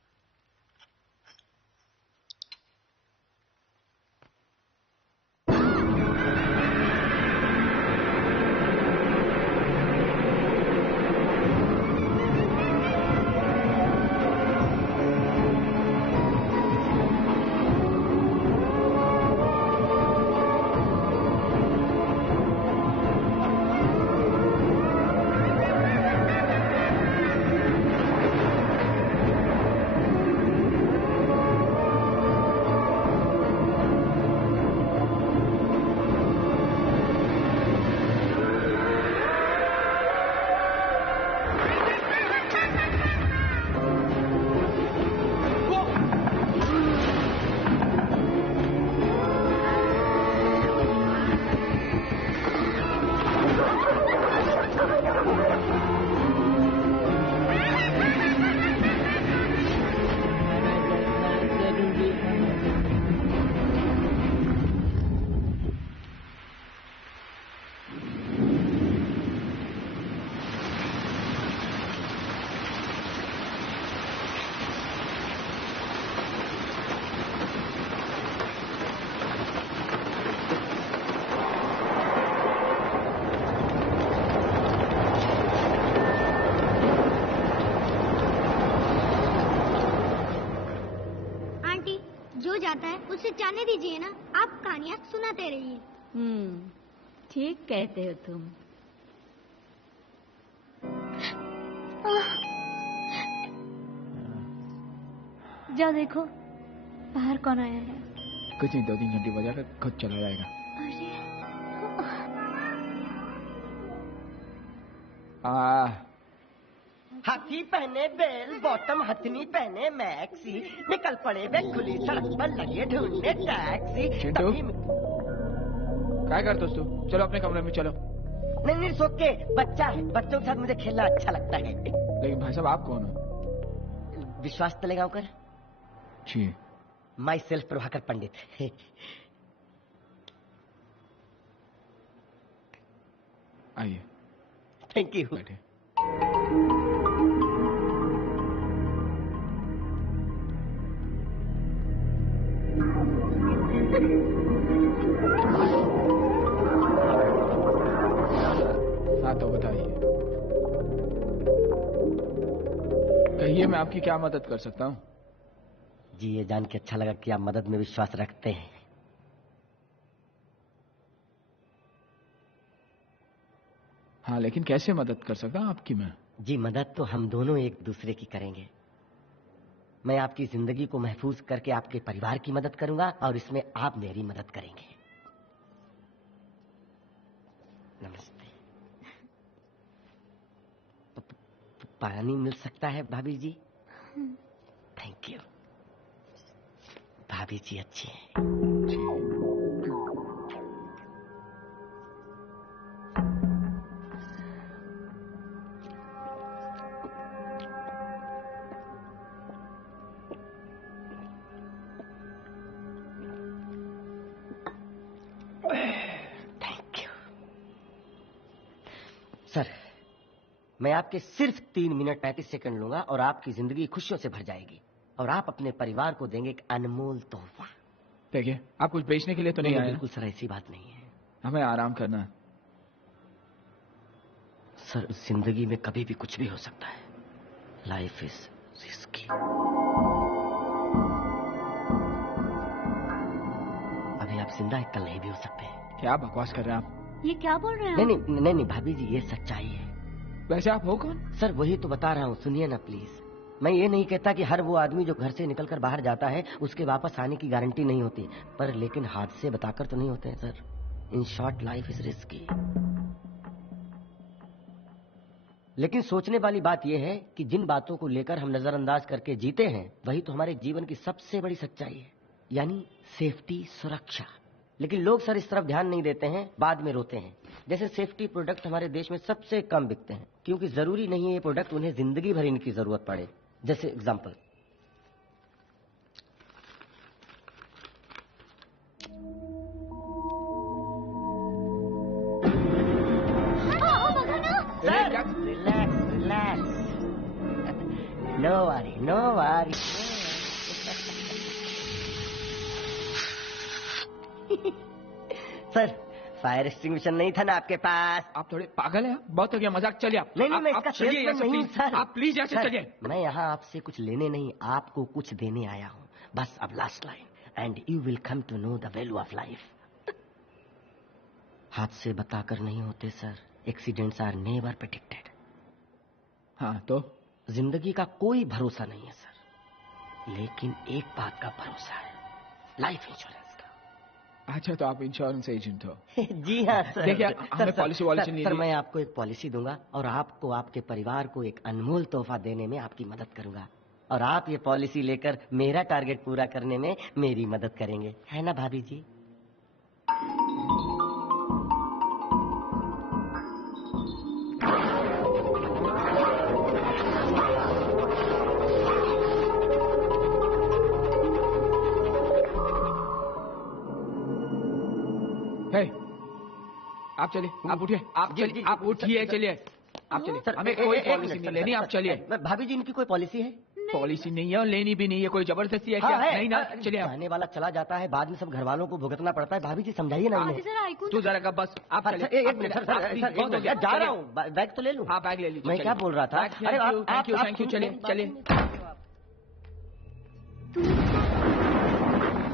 जो जाता है उसे जाने दीजिए ना, आप कहानियाँ सुनाते रहिए। ठीक कहते हो तुम। जाओ देखो बाहर कौन आया है। कुछ नहीं, 2-3 घंटे बजाकर खुद चला जाएगा। हाथी पहने बेल बॉटम, हथनी पहने मैक्सी, निकल पड़े वे खुली सड़क पर लगे ढूंढने टैक्सी। चिंटू क्या करते हो तू? चलो अपने कमरे में चलो। नहीं सोके, बच्चा है, बच्चों के साथ मुझे खेलना अच्छा लगता है। लेकिन भाई साहब आप कौन हो? विश्वास तो लगाओ कर। जी माई सेल्फ प्रभाकर पंडित। आइए। Thank you. बैठे। हाँ तो बताइए, कहिए मैं आपकी क्या मदद कर सकता हूँ? जी ये जान के अच्छा लगा कि आप मदद में विश्वास रखते हैं। हाँ लेकिन कैसे मदद कर सकता हूँ आपकी मैं? जी मदद तो हम दोनों एक दूसरे की करेंगे। मैं आपकी जिंदगी को महफूज करके आपके परिवार की मदद करूंगा और इसमें आप मेरी मदद करेंगे। नमस्ते। पानी मिल सकता है भाभी जी? Thank you. भाभी जी अच्छी हैं। सर मैं आपके सिर्फ 3 मिनट 35 सेकंड लूंगा और आपकी जिंदगी खुशियों से भर जाएगी और आप अपने परिवार को देंगे एक अनमोल तोहफा। देखिए आप कुछ बेचने के लिए तो नहीं आए? बिल्कुल सर ऐसी बात नहीं है। हमें आराम करना है। सर जिंदगी में कभी भी कुछ भी हो सकता है। Life is risky. अभी आप जिंदा है, कल नहीं भी हो सकते। क्या बकवास कर रहे हैं आप? ये क्या बोल रहे हैं? नहीं भाभी जी ये सच्चाई है। वैसे आप हो कौन? सर वही तो बता रहा हूँ, सुनिए ना प्लीज। मैं ये नहीं कहता कि हर वो आदमी जो घर से निकलकर बाहर जाता है उसके वापस आने की गारंटी नहीं होती, पर लेकिन हादसे बताकर तो नहीं होते हैं sir. In short life is risky. लेकिन सोचने वाली बात यह है कि जिन बातों को लेकर हम नजरअंदाज करके जीते हैं वही तो हमारे जीवन की सबसे बड़ी सच्चाई है, यानी सेफ्टी, सुरक्षा। लेकिन लोग सर इस तरफ ध्यान नहीं देते हैं, बाद में रोते हैं। जैसे सेफ्टी प्रोडक्ट हमारे देश में सबसे कम बिकते हैं क्योंकि जरूरी नहीं है ये प्रोडक्ट उन्हें जिंदगी भर इनकी जरूरत पड़े। जैसे example, relax, no worry. Sir fire extinguisher नहीं था ना आपके पास? आप थोड़े पागल हैं? बहुत हो गया मजाक। चलिए आप। नहीं मैं आप इसका चलिए नहीं सर। आप प्लीज यहाँ से चलिए। मैं यहाँ आपसे कुछ लेने नहीं, आपको कुछ देने आया हूँ। बस अब last line, and you will come to know the value of life. हादसे बताकर नहीं होते sir, accidents are never predicted. हाँ तो जिंदगी का कोई भरोसा नहीं है सर, लेकिन एक बात का भरोसा है, लाइफ इंश्योरेंस। अच्छा तो आप इंश्योरेंस एजेंट हो? जी हाँ सर। देखिए हमें पॉलिसी नहीं। सर मैं आपको एक पॉलिसी दूंगा और आपको आपके परिवार को एक अनमोल तोहफा देने में आपकी मदद करूंगा, और आप ये पॉलिसी लेकर मेरा टारगेट पूरा करने में मेरी मदद करेंगे, है ना भाभी जी? आप चलिए, आप उठिए, आप चलिए, आप उठिए, चलिए आप चलिए। हमें कोई पॉलिसी नहीं लेनी, आप चलिए। भाभी जी इनकी कोई पॉलिसी है? पॉलिसी नहीं है और लेनी भी नहीं है। कोई जबरदस्ती है क्या? नहीं ना, चलिए। आने वाला चला जाता है, बाद में सब घर वालों को भुगतना पड़ता है। भाभी जी समझाइए ना इन्हें। तू जरा का बस आप चलिए। एक मिनट सर, जा रहा हूँ, बैग तो ले लूँ। हाँ बैग ले लीजिए। मैं क्या बोल रहा था? थैंक यू, चलिए चलिए।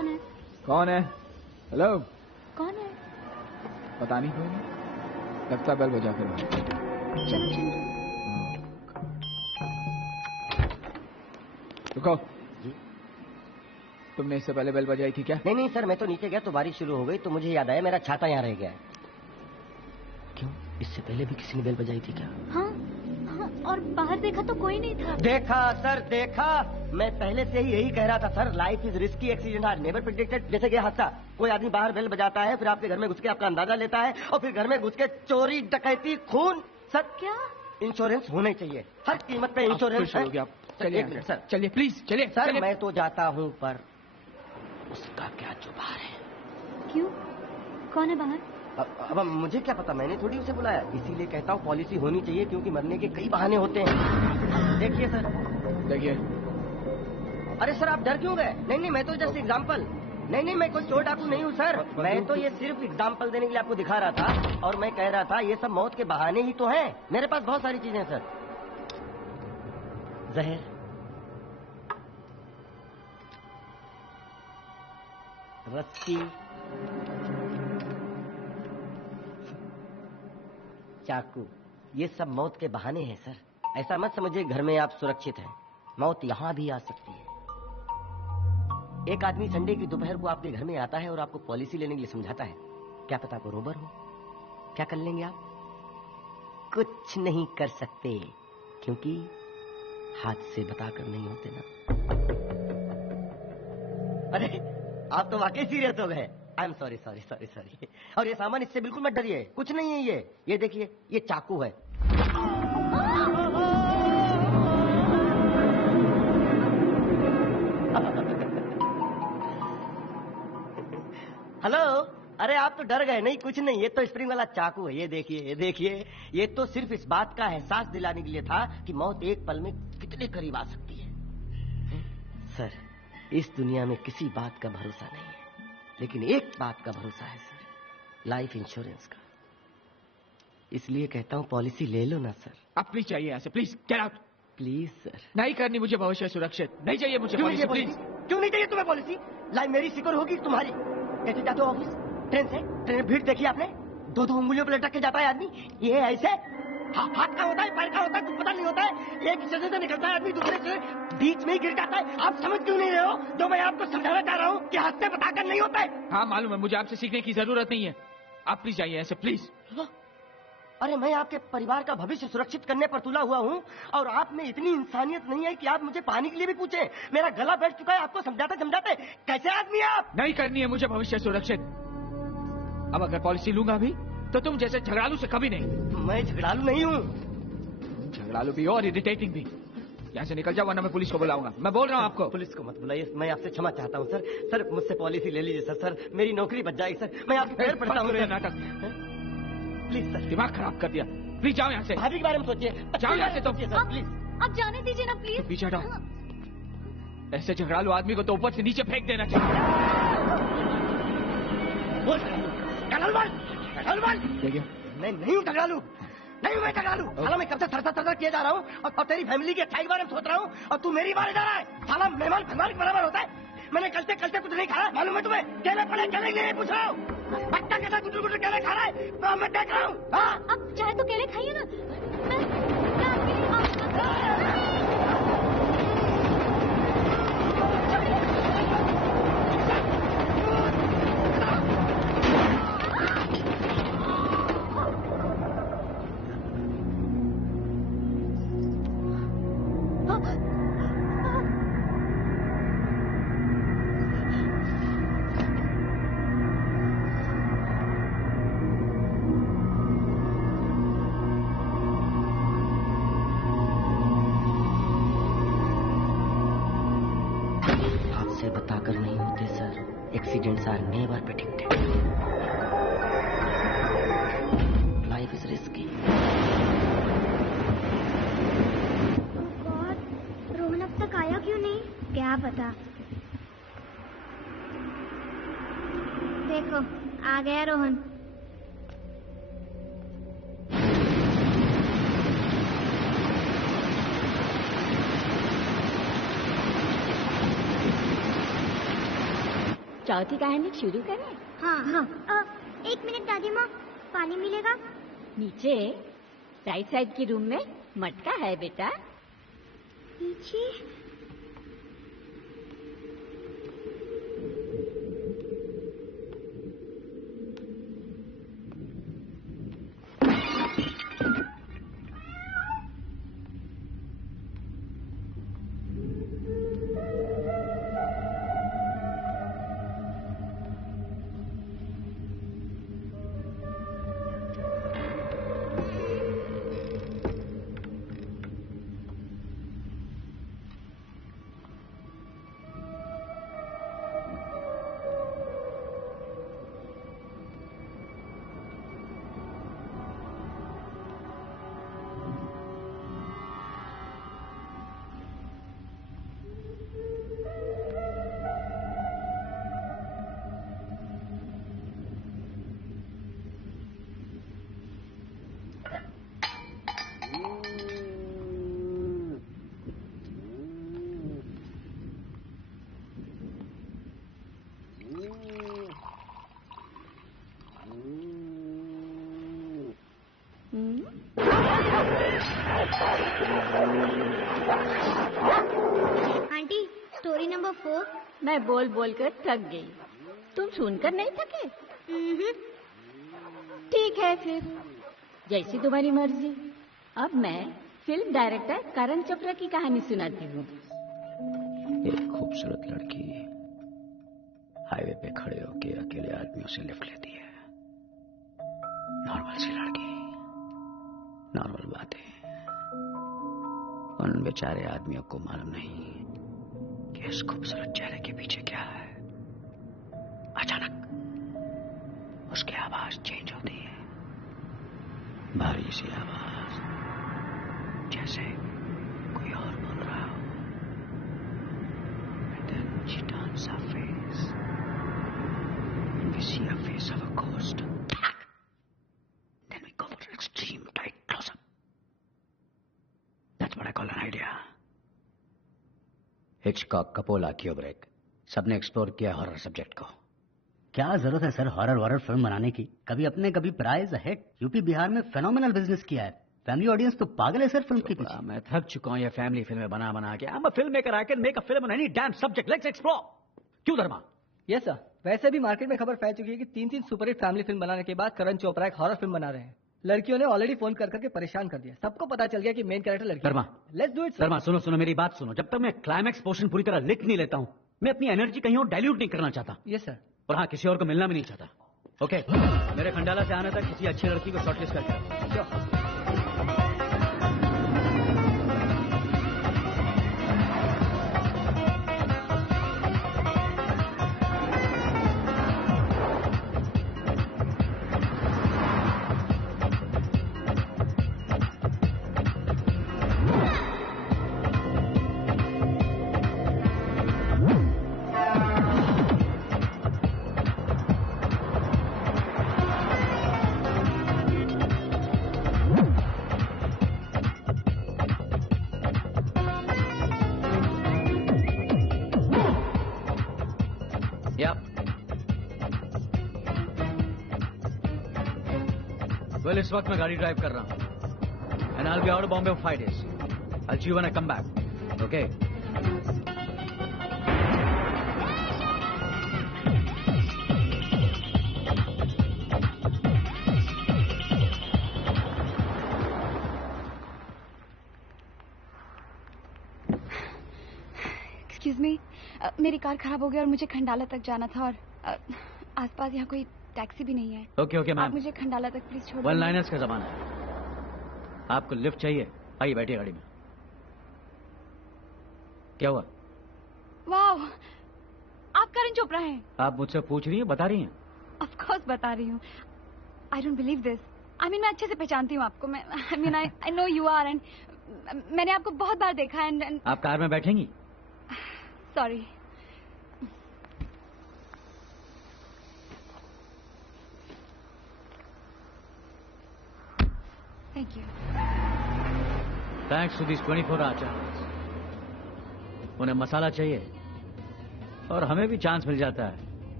कौन है? हेलो, कौन है? पता नहीं, कोई नहीं। लगता है बेल बजा कर। चलो चलो। रुको, तुमने इससे पहले बेल बजाई थी क्या? नहीं नहीं सर, मैं तो नीचे गया तो बारिश शुरू हो गई तो मुझे याद आया मेरा छाता यहाँ रह गया है। क्यों, इससे पहले भी किसी ने बेल बजाई थी क्या? हाँ हाँ, और बाहर देखा तो कोई नहीं था। देखा सर, देखा। मैं पहले से ही यही कह रहा था sir, life is risky, accident are never predicted. जैसे कि हादसा, कोई आदमी बाहर बेल बजाता है, फिर आपके घर में घुस के आपका अंदाजा लेता है, और फिर घर में घुस के चोरी, डकैती, खून। सर क्या इंश्योरेंस होना चाहिए, हर कीमत पे इंश्योरेंस है। चलिए सर, चलिए प्लीज, चलिए सर। चलिए। मैं तो जाता हूँ, पर उसका क्या जुबान है? क्यों, कौन है बाहर? अब मुझे क्या पता, मैंने थोड़ी उसे बुलाया। इसीलिए कहता हूँ पॉलिसी होनी चाहिए, क्योंकि मरने के कई बहाने होते हैं। देखिए सर, देखिए। अरे सर, आप डर क्यों गए? नहीं नहीं, मैं तो जस्ट एग्जाम्पल। नहीं नहीं, मैं कोई चोर डाकू नहीं हूँ सर। मैं तो ये सिर्फ एग्जाम्पल देने के लिए आपको दिखा रहा था, और मैं कह रहा था ये सब मौत के बहाने ही तो हैं। मेरे पास बहुत सारी चीजें हैं सर। जहर, रस्सी, चाकू, ये सब मौत के बहाने हैं सर। ऐसा मत समझिए घर में आप सुरक्षित हैं, मौत यहाँ भी आ सकती है। एक आदमी संडे की दोपहर को आपके घर में आता है और आपको पॉलिसी लेने के लिए समझाता है। क्या पता आप रोबर हो? क्या कर लेंगे आप? कुछ नहीं कर सकते, क्योंकि हाथ से बताकर नहीं होते ना। अरे आप तो वाकई सीरियस हो गए। I am sorry sorry sorry sorry. और ये सामान, इससे बिल्कुल मत डरिए, कुछ नहीं है ये देखिए, ये चाकू है। हेलो, अरे आप तो डर गए। नहीं कुछ नहीं, ये तो स्प्रिंग वाला चाकू है। ये देखिए, ये देखिए, ये तो सिर्फ इस बात का एहसास दिलाने के लिए था कि मौत एक पल में कितने करीब आ सकती है। सर, इस दुनिया में किसी बात का भरोसा नहीं है, लेकिन एक बात का भरोसा है सर, लाइफ इंश्योरेंस का। इसलिए कहता हूँ पॉलिसी ले लो ना सर। अब प्लीज चाहिए यहाँ से, please get out. Please sir. नहीं करनी मुझे भविष्य सुरक्षित, नहीं चाहिए मुझे पॉलिसी, प्लीज। क्यों नहीं चाहिए तुम्हें पॉलिसी? लाइफ मेरी सिक्योर होगी तुम्हारी। कैसे जाते हो ऑफिस? ट्रेन से? ट्रेन में भीड़ देखी आपने? दो दो उंगलियों पर लटक के जाता है आदमी। ये ऐसे हाथ का होता है, पैर का होता है, कुछ पता नहीं होता है। एक स्टेशन से निकलता है आदमी, दूसरे से बीच में ही गिर जाता है। आप समझ क्यों नहीं रहे हो? जो मैं आपको समझाना चाह रहा हूँ कि हाथ से बताकर नहीं होता है। हाँ मालूम है, मुझे आपसे सीखने की जरूरत नहीं है। आप प्लीज जाइए ऐसे, प्लीज। अरे मैं आपके परिवार का भविष्य सुरक्षित करने पर तुला हुआ हूँ, और आप में इतनी इंसानियत नहीं है कि आप मुझे पानी के लिए भी पूछे। मेरा गला बैठ चुका है आपको समझाते समझाते। कैसे आदमी है आप? नहीं करनी है मुझे भविष्य सुरक्षित। अब अगर पॉलिसी लूंगा भी तो तुम जैसे झगड़ालू से कभी नहीं। मैं झगड़ालू नहीं हूँ। झगड़ालू भी और इरिटेटिंग भी। यहाँ से निकल जाओ वरना मैं पुलिस को बुलाऊंगा। मैं बोल रहा हूँ आपको। पुलिस को मत बुलाइए, मैं आपसे क्षमा चाहता हूँ सर। सर मुझसे पॉलिसी ले लीजिए सर। सर मेरी नौकरी बच जाएगी सर। मैं आपके पैर पड़ता हूँ। नाटक प्लीज सर। दिमाग खराब कर दिया। प्लीज जाओ यहाँ से। भाभी के बारे में सोचिए। जाओ यहाँ से तुम। प्लीज आप जाने दीजिए ना प्लीज। पीछे हटाओ। ऐसे झगड़ालू आदमी को तो ऊपर से नीचे फेंक देना चाहिए। देखिए मैं नहीं हूँ झगड़ालू, नहीं हूँ मैं झगड़ालू। साला मैं कब से थरथर किया जा रहा हूँ, और तेरी फैमिली की अच्छाई के बारे में सोच रहा हूँ, और तू मेरी बारे जा रहा है। साला मेहमान फरमान के बराबर होता है। मैंने कल से कुछ नहीं खाया, मालूम है तुम्हें? केले पड़े, केले नहीं पूछ रहा हूँ। बच्चा के साथ गुटर गुटर केले खा रहा है, तो मैं देख रहा हूँ। हाँ अब चाहे तो केले खाइए ना। बताकर नहीं होते sir. Accidents are never predicted. Life is risky. Rohan अब तक आया क्यों नहीं? क्या पता। देखो आ गया रोहन। चौथी कहानी शुरू करें? हाँ हाँ। एक मिनट दादी माँ, पानी मिलेगा? नीचे राइट साइड की रूम में मटका है बेटा। नीचे? Aunty, story number 4। मैं बोल बोल कर थक गई, तुम सुनकर नहीं थके? ठीक है फिर, जैसी तुम्हारी मर्जी। अब मैं फिल्म डायरेक्टर करण चोपड़ा की कहानी सुनाती हूँ। एक खूबसूरत लड़की हाईवे पे खड़े होके अकेले आदमियों से लिफ्ट लेती है। नॉर्मल सी लड़की, नॉर्मल बातें। उन बेचारे आदमियों को मालूम नहीं कि इस खूबसूरत चेहरे के पीछे क्या है। अचानक उसकी आवाज चेंज होती है, भारी सी आवाज, जैसे कोई और बोल रहा हो। And then she turns her face and we see a face of a ghost. Then we go for an extreme tight close-up. That's what I call an idea. Hitchcock, Coppola, Kubrick, सबने एक्सप्लोर किया हॉरर सब्जेक्ट को। क्या जरूरत है सर हॉरर वॉरर फिल्म बनाने की? कभी अपने कभी प्राइज हिट। यूपी बिहार में फेनोमेनल बिजनेस किया है। फैमिली ऑडियंस तो पागल है सर फिल्म के पीछे। मैं थक चुका हूँ ये फैमिली फिल्में बना बना के। I'm a filmmaker, I can make a film on any damn subject. Let's explore. क्यों धर्मा? यस सर, वैसे भी मार्केट में खबर फैल चुकी है कि 3 सुपरहिट फैमिली फिल्म बनाने के बाद करण चोपड़ा एक हॉरर फिल्म बना रहे हैं। लड़कियों ने ऑलरेडी फोन कर करके परेशान कर दिया। सबको पता चल गया कि मेन कैरेक्टर लड़की। धर्मा, लेट्स डू इट। धर्मा सुनो सुनो मेरी बात सुनो। जब तक मैं क्लाइमैक्स पोर्शन पूरी तरह लिख नहीं लेता हूँ, मैं अपनी एनर्जी कहीं और डाइल्यूट नहीं करना चाहता। Yes sir. और हाँ, किसी और को मिलना भी नहीं चाहता। ओके, मेरे खंडाला से आने तक किसी अच्छी लड़की को शॉर्टलिस्ट करके। वेल, इस वक्त मैं गाड़ी ड्राइव कर रहा हूँ and I will be out of Bombay for 5 days. I'll see you when I come back. Okay? Excuse me, मेरी कार खराब हो गई और मुझे खंडाला तक जाना था और आसपास यहाँ कोई टैक्सी भी नहीं है। ओके ओके मैम, आप मुझे खंडाला तक प्लीज छोड़। वन लाइनर्स का जमाना है। आपको लिफ्ट चाहिए? आइए बैठिए गाड़ी में। क्या हुआ? वाह, आप करण चोपड़ा हैं। आप मुझसे पूछ रही हैं, बता रही हैं? ऑफ कोर्स बता रही हूँ। I don't believe this. I mean मैं अच्छे से पहचानती हूँ आपको। मैं I mean I know you are and मैंने आपको बहुत बार देखा है एंड आप कार में बैठेंगी? Sorry. Thank you. Thanks to these 24 आचार्य। उन्हें मसाला चाहिए और हमें भी चांस मिल जाता है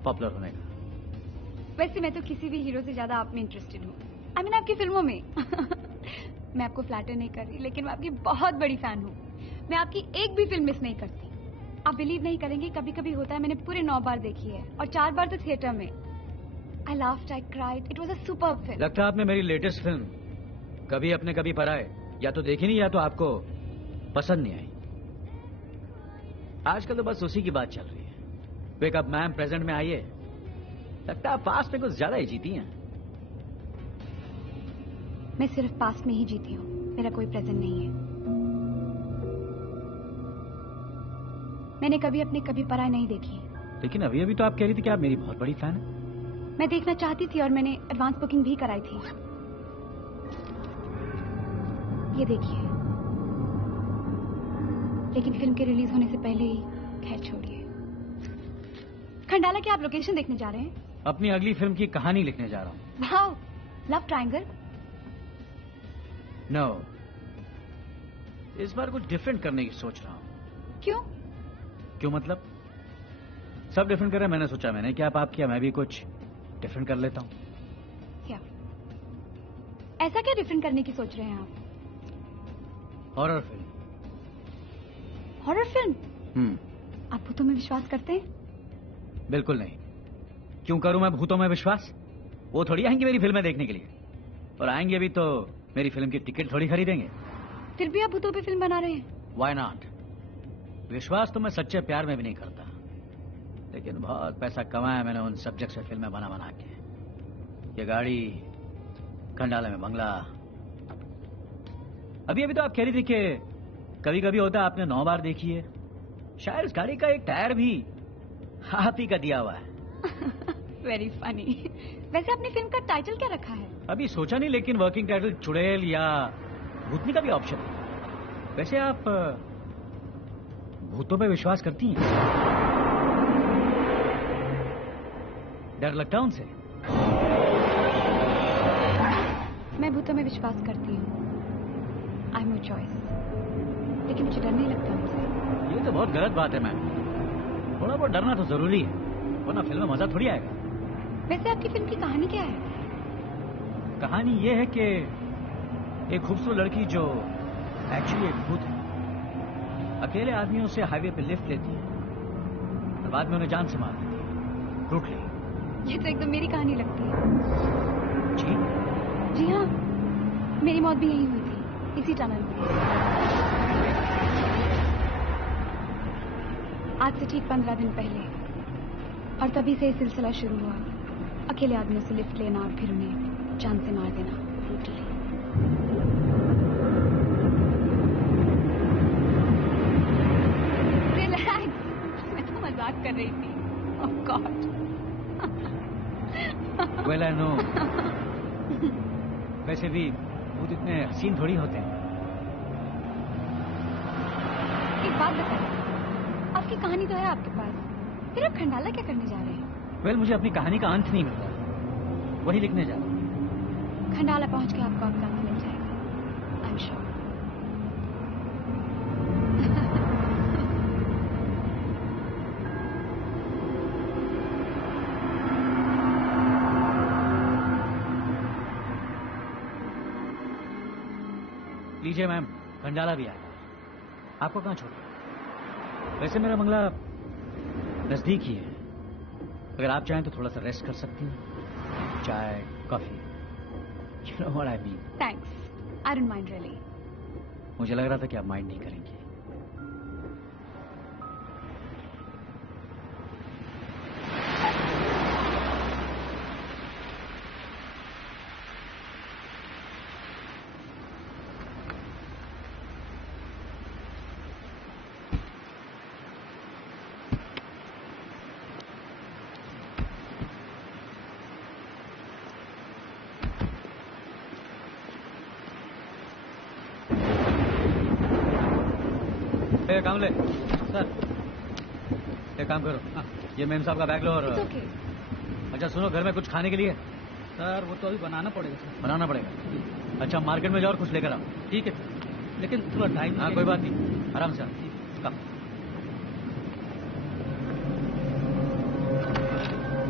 पॉपुलर होने का। वैसे मैं तो किसी भी हीरो से ज्यादा आप में इंटरेस्टेड हूँ। आई मीन आपकी फिल्मों में। मैं आपको फ्लैटर नहीं कर रही, लेकिन मैं आपकी बहुत बड़ी फैन हूँ। मैं आपकी एक भी फिल्म मिस नहीं करती। आप बिलीव नहीं करेंगे, कभी कभी होता है मैंने पूरे 9 बार देखी है और 4 बार तो थिएटर में। आई laughed, I cried, it was a superb film. लगता है आपने मेरी लेटेस्ट फिल्म कभी अपने कभी पराए या तो देखी नहीं या तो आपको पसंद नहीं आई। आजकल तो बस उसी की बात चल रही है। वेक अप मैम प्रेजेंट में आइए। लगता है पास्ट में कुछ ज्यादा ही जीती हैं। मैं सिर्फ पास्ट में ही जीती हूँ, मेरा कोई प्रेजेंट नहीं है। मैंने कभी अपने कभी पराए नहीं देखी। लेकिन अभी अभी तो आप कह रही थी कि आप मेरी बहुत बड़ी फैन हैं। मैं देखना चाहती थी और मैंने एडवांस बुकिंग भी कराई थी। ये देखिए। लेकिन फिल्म के रिलीज होने से पहले ही, खैर छोड़िए। खंडाला क्या आप लोकेशन देखने जा रहे हैं? अपनी अगली फिल्म की कहानी लिखने जा रहा हूँ। Wow, love triangle? नो, इस बार कुछ डिफरेंट करने की सोच रहा हूँ। क्यों? क्यों मतलब? सब डिफरेंट कर रहे हैं, मैंने सोचा मैंने क्या पाप किया, मैं भी कुछ डिफरेंट कर लेता हूँ। क्या? ऐसा क्या डिफरेंट करने की सोच रहे हैं आप? Horror film. Horror film? आप भूतों में विश्वास करते हैं? बिल्कुल नहीं। क्यों करूं मैं भूतों में विश्वास? वो थोड़ी आएंगे मेरी फिल्में देखने के लिए, और आएंगे भी तो मेरी फिल्म की टिकट थोड़ी खरीदेंगे। फिर भी आप भूतों पे फिल्म बना रहे हैं? Why not? विश्वास तो मैं सच्चे प्यार में भी नहीं करता, लेकिन बहुत पैसा कमाया मैंने उन सब्जेक्ट से फिल्में बना बना के। ये गाड़ी, खंडाले में बंगला। अभी अभी तो आप कह रही थी कि कभी कभी होता है आपने 9 बार देखी है। शायद इस गाड़ी का एक टायर भी आप ही का दिया हुआ है। Very funny. वैसे आपने फिल्म का टाइटल क्या रखा है? अभी सोचा नहीं, लेकिन वर्किंग टाइटल चुड़ैल या भूतनी का भी ऑप्शन है। वैसे आप भूतों पे विश्वास करती हैं? डर लगता है उनसे? मैं भूतों में विश्वास करती हूँ। आई एम नो चॉइस, लेकिन मुझे डर नहीं लगता उनसे। ये तो बहुत गलत बात है मैम। थोड़ा बहुत डरना तो जरूरी है, वरना फिल्म में मजा थोड़ी आएगा। वैसे आपकी फिल्म की कहानी क्या है? कहानी ये है कि एक खूबसूरत लड़की जो एक्चुअली एक भूत है, अकेले आदमियों से हाईवे पे लिफ्ट लेती है और बाद में उन्हें जान से मार देती है, ब्रूटली। ये तो एकदम मेरी कहानी लगती है। जी? जी हाँ, मेरी मौत भी यही हुई थी, इसी टनल में। आज से ठीक 15 दिन पहले, और तभी से ये सिलसिला शुरू हुआ। अकेले आदमियों से लिफ्ट लेना और फिर उन्हें जान से मार देना, ब्रूटली। रिलैक्स, मैं तो मजाक कर रही थी। ओह गॉड। Well I know. वैसे भी भूत इतने हसीन थोड़ी होते हैं। एक बात बताइए, आपकी कहानी तो है आपके पास, फिर आप खंडाला क्या करने जा रहे हैं? वेल मुझे अपनी कहानी का अंत नहीं मिलता, वही लिखने जा रहा हूँ। खंडाला पहुंच के आपको आपका अंत मिल जाएगा, आई एम श्योर। लीजिए मैम, खंडाला भी आ गया। आपको कहाँ छोड़ा? वैसे मेरा बंगला नजदीक ही है, अगर आप चाहें तो थोड़ा सा रेस्ट कर सकती हैं। चाय, coffee, you know what I mean. Thanks, I don't mind really. मुझे लग रहा था कि आप माइंड नहीं करेंगी। काम ले सर, एक काम करो, ये मेम साहब का बैग लो और अच्छा सुनो, घर में कुछ खाने के लिए? सर वो तो अभी बनाना पड़ेगा सर। बनाना पड़ेगा? अच्छा मार्केट में जाओ और कुछ लेकर आओ। ठीक है सर, लेकिन थोड़ा टाइम। हाँ कोई बात नहीं, आराम से। कम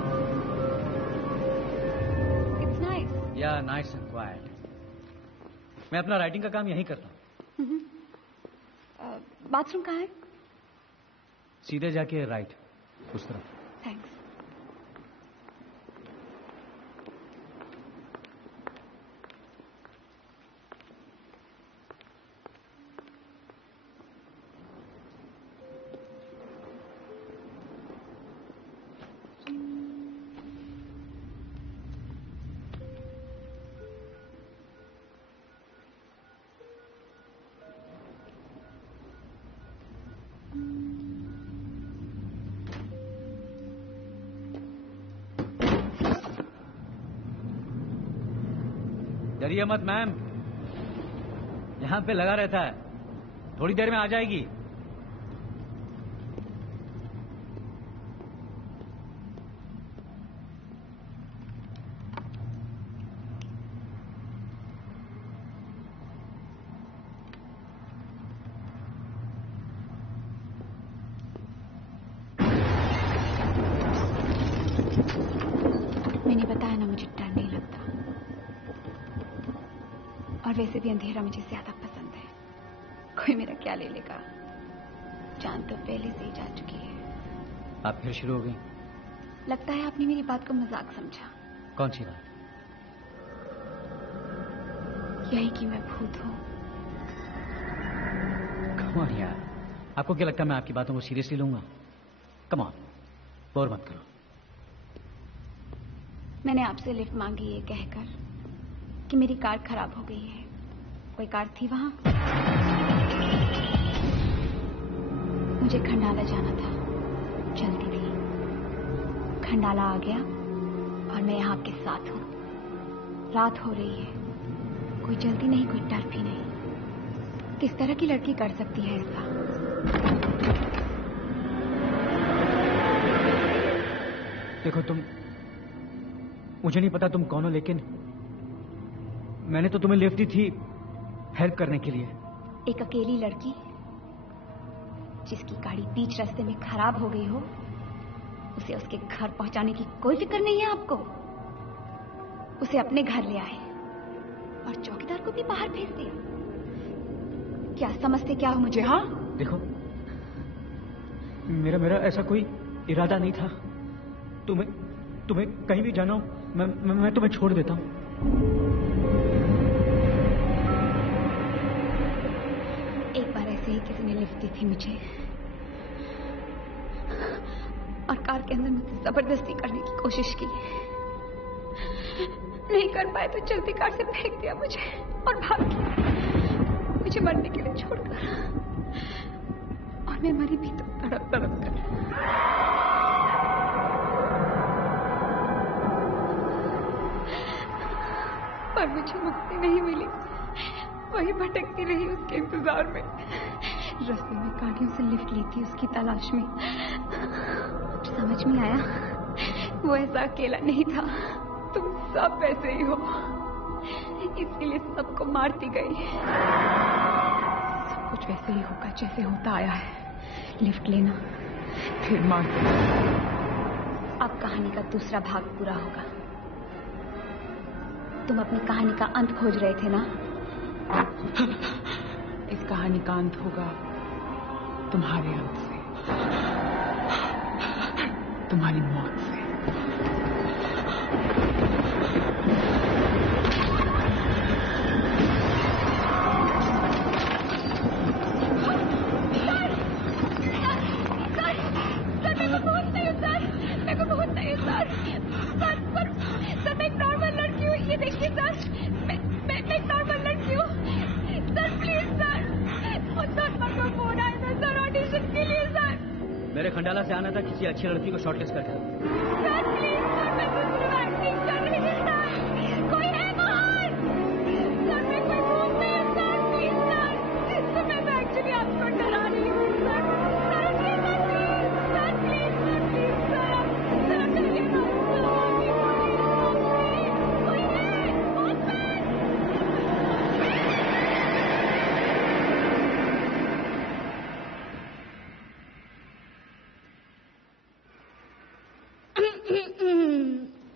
या नाइस एंड क्वाइट। मैं अपना राइटिंग का काम यहीं करता हूँ। बाथरूम कहाँ है? सीधे जाके राइट, उस तरफ। थैंक्स। डरिए मत मैम, यहां पे लगा रहता है, थोड़ी देर में आ जाएगी। मैंने बताया ना, मुझे डर नहीं लगता। और वैसे भी अंधेरा मुझे ज्यादा पसंद है। कोई मेरा क्या ले लेगा, जान तो पहले से ही जा चुकी है। आप फिर शुरू हो गई? लगता है आपने मेरी बात को मजाक समझा। कौन सी बात? यही कि मैं भूत हूँ। कम ऑन यार, आपको क्या लगता है मैं आपकी बातों को सीरियसली लूंगा? कम ऑन, बोर मत करो। मैंने आपसे लिफ्ट मांगी ये कहकर कि मेरी कार खराब हो गई है। कोई कार थी वहां? मुझे खंडाला जाना था, जल्दी थी। खंडाला आ गया और मैं यहाँ आपके साथ हूँ। रात हो रही है, कोई जल्दी नहीं, कोई डर भी नहीं। किस तरह की लड़की कर सकती है ऐसा? देखो तुम, मुझे नहीं पता तुम कौन हो, लेकिन मैंने तो तुम्हें लिफ्ट दी थी हेल्प करने के लिए। एक अकेली लड़की जिसकी गाड़ी बीच रास्ते में खराब हो गई हो, उसे उसके घर पहुंचाने की कोई फिक्र नहीं है आपको। उसे अपने घर ले आए और चौकीदार को भी बाहर भेज दिया। क्या समझते क्या हो मुझे? हाँ देखो, मेरा ऐसा कोई इरादा नहीं था। तुम्हें कहीं भी जाना हो, मैं तुम्हें छोड़ देता हूँ। एक बार ऐसे ही किसी ने लिफ्ट दी थी मुझे और कार के अंदर मुझसे जबरदस्ती करने की कोशिश की। नहीं कर पाए तो चलती कार से फेंक दिया मुझे और भाग गया, मुझे मरने के लिए छोड़कर। और मैं मरी भी तो तड़प तड़प कर। पर मुझे मुक्ति नहीं मिली, वही भटकती रही उसके इंतजार में। रास्ते में गाड़ियों से लिफ्ट ली थी उसकी तलाश में। समझ में आया वो ऐसा अकेला नहीं था, तुम सब वैसे ही हो, इसीलिए सबको मारती गई। सब कुछ वैसे ही होगा जैसे होता आया है। लिफ्ट लेना, फिर मार देना। अब कहानी का दूसरा भाग पूरा होगा। तुम अपनी कहानी का अंत खोज रहे थे ना? इस कहानी का अंत होगा तुम्हारे अंत से, तुम्हारी मौत से। मेरे खंडाला से आना था किसी अच्छी लड़की को शॉर्टलिस्ट करके।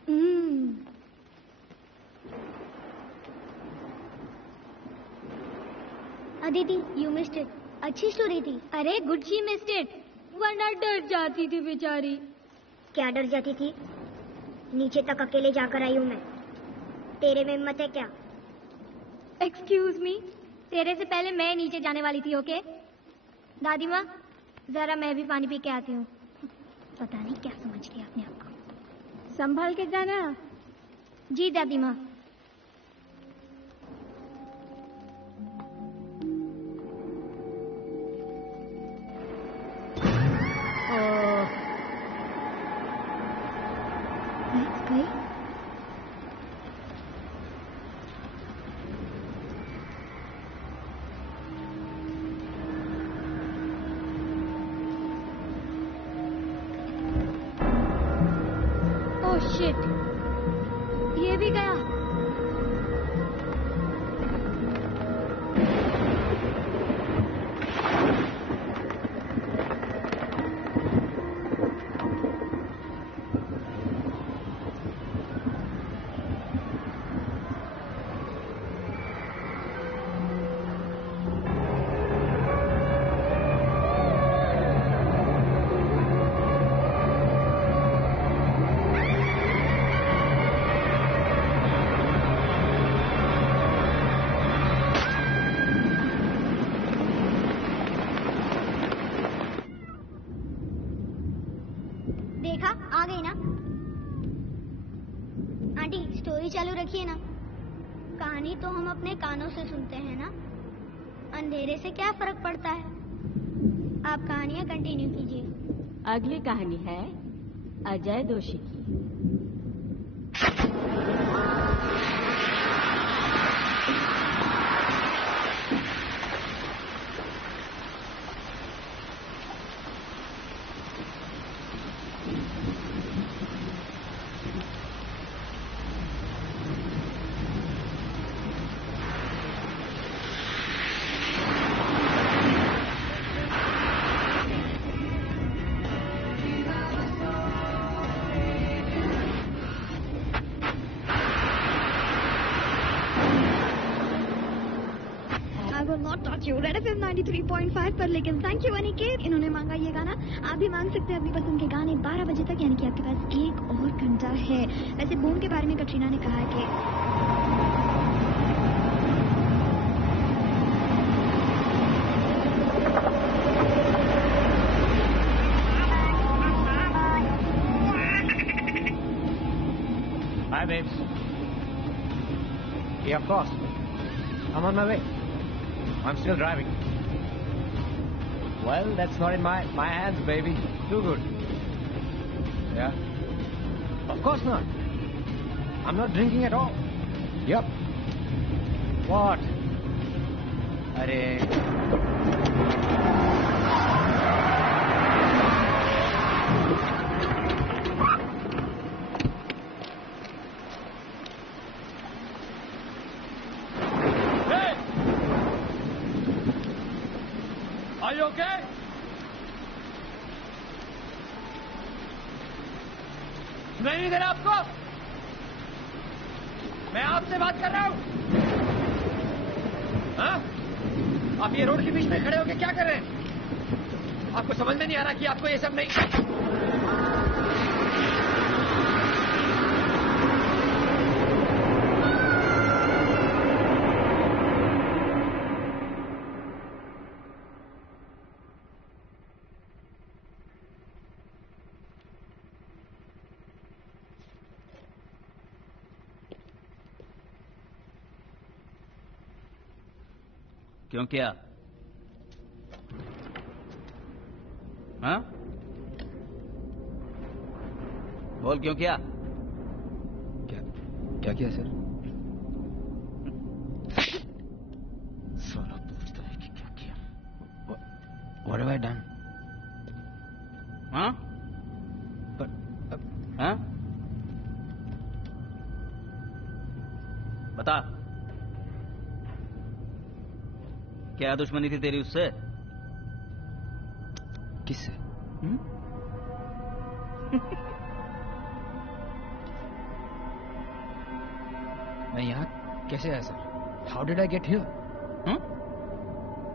Aditi, you missed it. अच्छी स्टोरी थी। अरे गुड, शी मिस्ड इट, वरना डर जाती थी बेचारी। क्या डर जाती थी? नीचे तक अकेले जाकर आई हूँ मैं। तेरे में हिम्मत है क्या? एक्सक्यूज मी, तेरे से पहले मैं नीचे जाने वाली थी। ओके दादी माँ, जरा मैं भी पानी पी के आती हूँ। पता नहीं क्या समझ लिया अपने आप को। संभाल के जाना। जी दादी माँ। शिट, ये भी गया। देखा, आ गई ना। आंटी स्टोरी चालू रखिए ना। कहानी तो हम अपने कानों से सुनते हैं ना, अंधेरे से क्या फर्क पड़ता है। आप कहानियां कंटिन्यू कीजिए। अगली कहानी है अजय दोषी की। रेड एफएम 93.5 पर। लेकिन थैंक यू अनिकेत, इन्होंने मांगा ये गाना। आप भी मांग सकते हैं अपनी पसंद के गाने 12 बजे तक, यानी कि आपके पास 1 और घंटा है। वैसे बूम के बारे में कटरीना ने कहा है कि Hi babes. Yeah, of course. I'm on my way. I'm still driving. Well, that's not in my hands, baby. Too good. Yeah? Of course not. I'm not drinking at all. Yep. What? Are you okay? नहीं देना आपको? मैं आपसे बात कर रहा हूं। हाँ? आप ये रोड के बीच में खड़े होकर क्या कर रहे हैं? आपको समझ में नहीं आ रहा कि आपको ये सब नहीं। क्यों क्या? हाँ? बोल क्यों क्या? क्या किया सर? साला पूछता है कि क्या किया? What have I done? हाँ? हाँ? बता। क्या दुश्मनी थी तेरी उससे? किससे? मैं यहाँ कैसे आया sir? How did I get here?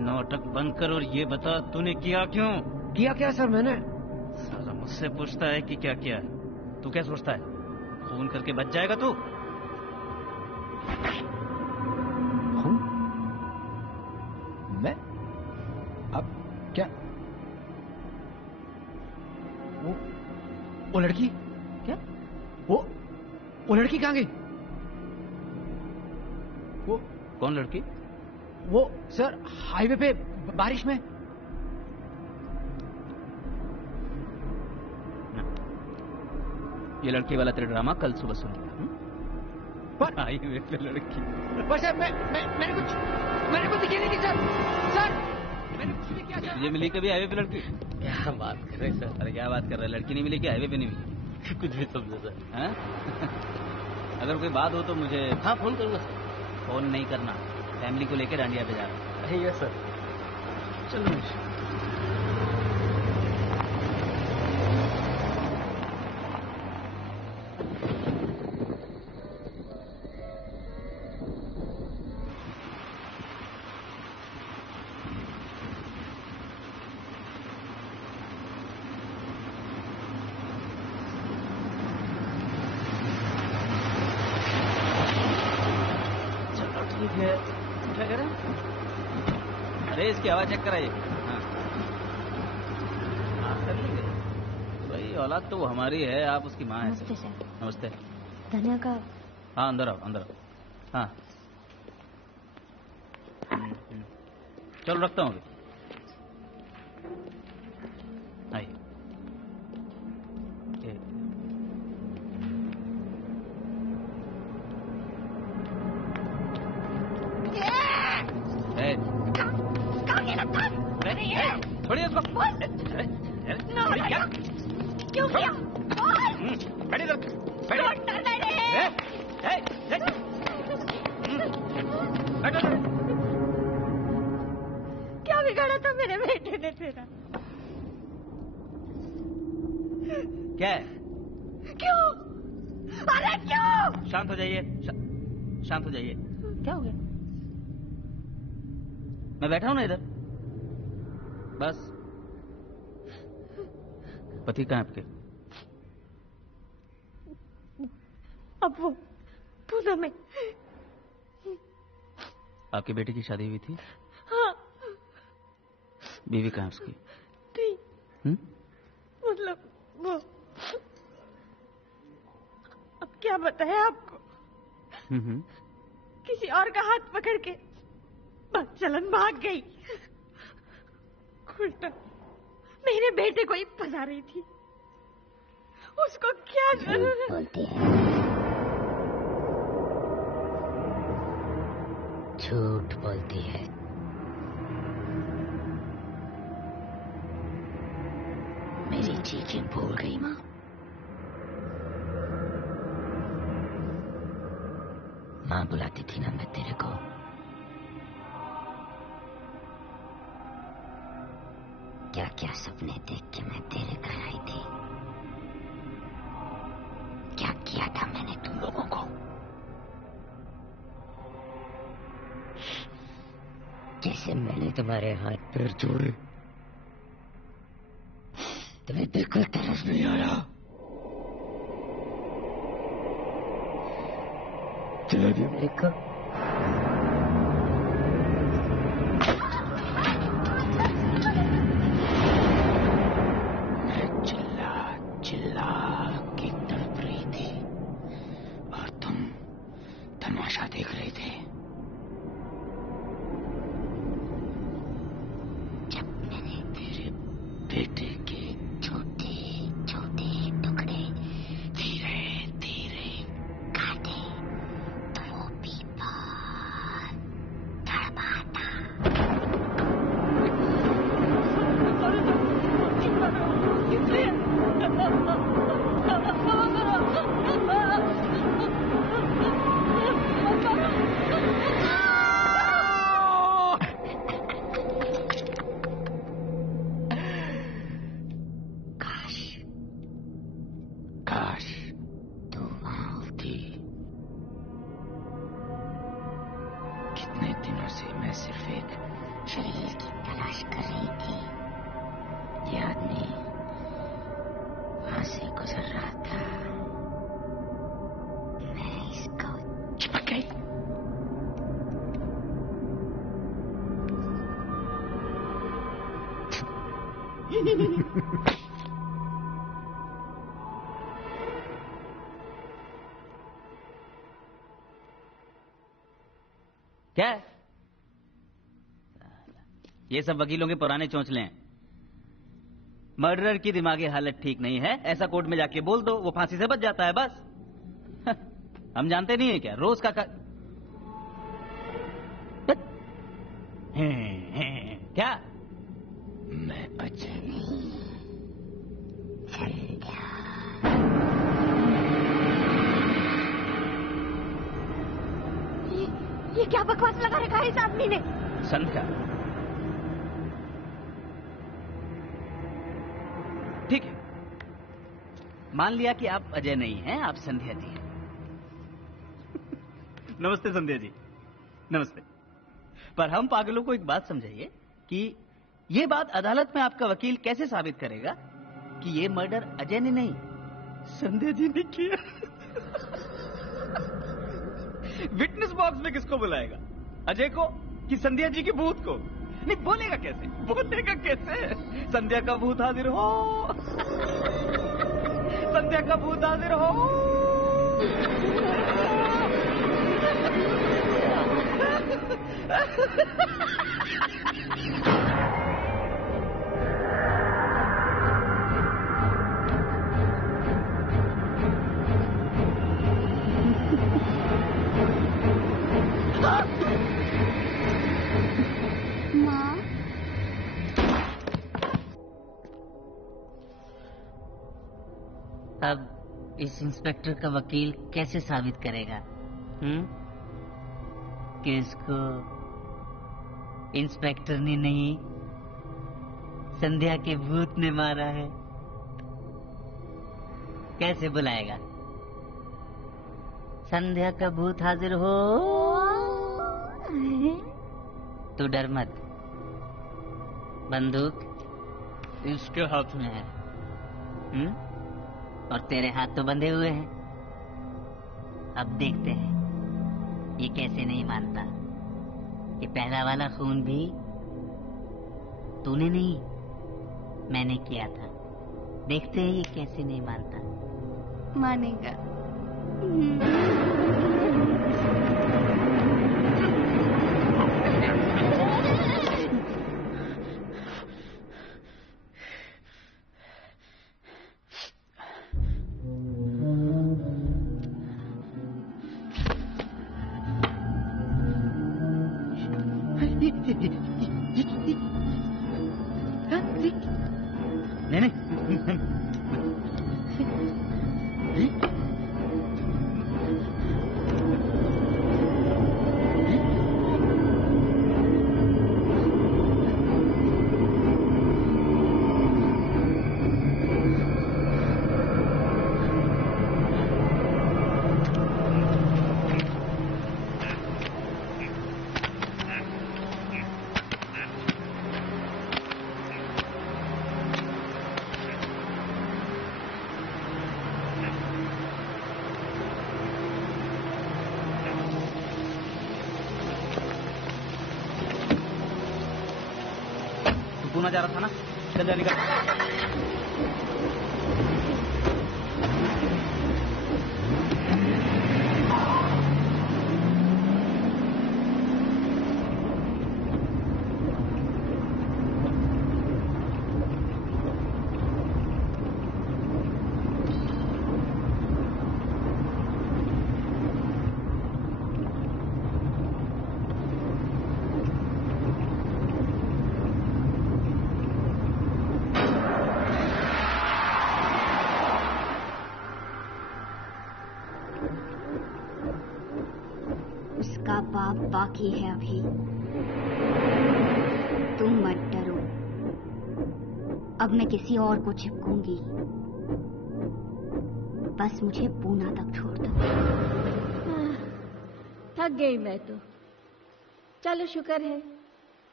नाटक बंद कर और ये बता तूने किया क्यों? किया क्या सर मैंने? साला मुझसे पूछता है कि क्या किया है। तू क्या सोचता है फोन करके बच जाएगा तू? मैं? अब क्या? वो लड़की? क्या? वो लड़की कहाँ गई? वो कौन लड़की? वो सर हाईवे पे बारिश में। ये लड़की वाला तेरा ड्रामा कल सुबह सुन लिया। हाईवे पे लड़की। पर सर मैंने कुछ दिखी नहीं थी सर। सर मैंने कुछ नहीं किया सर। तुझे मिली कभी हाईवे पे लड़की? क्या बात कर रहे सर? अरे क्या बात कर रहा है? लड़की नहीं मिली कि हाईवे पे नहीं मिली? कुछ भी समझो सर। हैं? अगर कोई बात हो तो मुझे हाँ फोन करूंगा सर। फोन नहीं करना, फैमिली को लेकर डांडिया पे जा रहा हूँ। Yes sir. चलो ठीक है। क्या कह रहे हैं? अरे इसकी आवाज चेक कराइए। हाँ आप कर लेंगे भाई, औलाद तो वो हमारी है, आप उसकी माँ है। नमस्ते सर। नमस्ते। धनिया का। हाँ अंदर आओ अंदर आओ। हाँ चलो रखता हूँ अभी। आइए। छोड़िए उसको। क्यों किया? बैठिए लोग, क्या बिगाड़ा था मेरे बेटे ने तेरा? क्या है? क्यों? अरे क्यों? शांत हो जाइए, शांत हो जाइए। क्या हो गया? मैं बैठा हूं ना इधर, बस। पति कहाँ है आपके? अब वो पूना में। आपकी बेटी की शादी हुई थी? हाँ। बीवी कहाँ है उसकी? थी। मतलब वो, अब क्या बताएं आपको? किसी और का हाथ पकड़ के बस चलन भाग गई। उल्टा मेरे बेटे को ही फंसा रही थी। उसको क्या जरूरत? बोलती है, झूठ बोलती है। मेरी चीजें भूल गई माँ। माँ बुलाती थी ना मैं तेरे को। क्या क्या सपने देख के मैं तेरे घर आई थी। क्या किया था मैंने तुम लोगों को। जैसे मैंने तुम्हारे हाथ पैर जोड़े, तुम्हें देखकर तरस नहीं आया। चला भी अमेरिका। मैं चिल्ला चिल्ला के तड़प रही थी और तुम तमाशा देख रहे थे। जब मैंने तेरे बेटे के छोटे छोटे टुकड़े धीरे धीरे काटे तो वो भी बहुत तड़पाता। काश तू वहां होती। कितने दिनों से मैं सिर्फ एक शरीर की तलाश कर रही थी। ये आदमी वहां से गुजर रहा था, मैं इसको चिपक गई। क्या है? ये सब वकीलों के पुराने चौंचले हैं। मर्डरर की दिमागी हालत ठीक नहीं है, ऐसा कोर्ट में जाके बोल दो, वो फांसी से बच जाता है बस। हम जानते नहीं है क्या रोज का क्या? मैं बचा नहीं, ये क्या बकवास लगा रखा है इस आदमी ने? संध्या, ठीक है, मान लिया कि आप अजय नहीं हैं, आप संध्या जी हैं। नमस्ते संध्या जी, नमस्ते। पर हम पागलों को एक बात समझाइए कि ये बात अदालत में आपका वकील कैसे साबित करेगा कि ये मर्डर अजय ने नहीं, संध्या जी ने किया। विटनेस बॉक्स में किसको बुलाएगा? अजय को कि संध्या जी की भूत को? नहीं, बोलेगा कैसे? बोलेगा कैसे? संध्या का भूत हाजिर हो, संध्या का भूत हाजिर हो। अब इस इंस्पेक्टर का वकील कैसे साबित करेगा कि इसको इंस्पेक्टर ने नहीं, संध्या के भूत ने मारा है? कैसे बुलाएगा? संध्या का भूत हाजिर हो। तू डर मत, बंदूक इसके हाथ में है, और तेरे हाथ तो बंधे हुए हैं। अब देखते हैं ये कैसे नहीं मानता कि पहला वाला खून भी तूने नहीं, मैंने किया था। देखते हैं ये कैसे नहीं मानता। मानेगा। नहीं पूना जा रहा था ना, चल जा निकल। उसका बाप बाकी है अभी। तुम मत डरो, अब मैं किसी और को चिपकूंगी। बस मुझे पूना तक छोड़ दो। थक गई मैं तो। चलो शुक्र है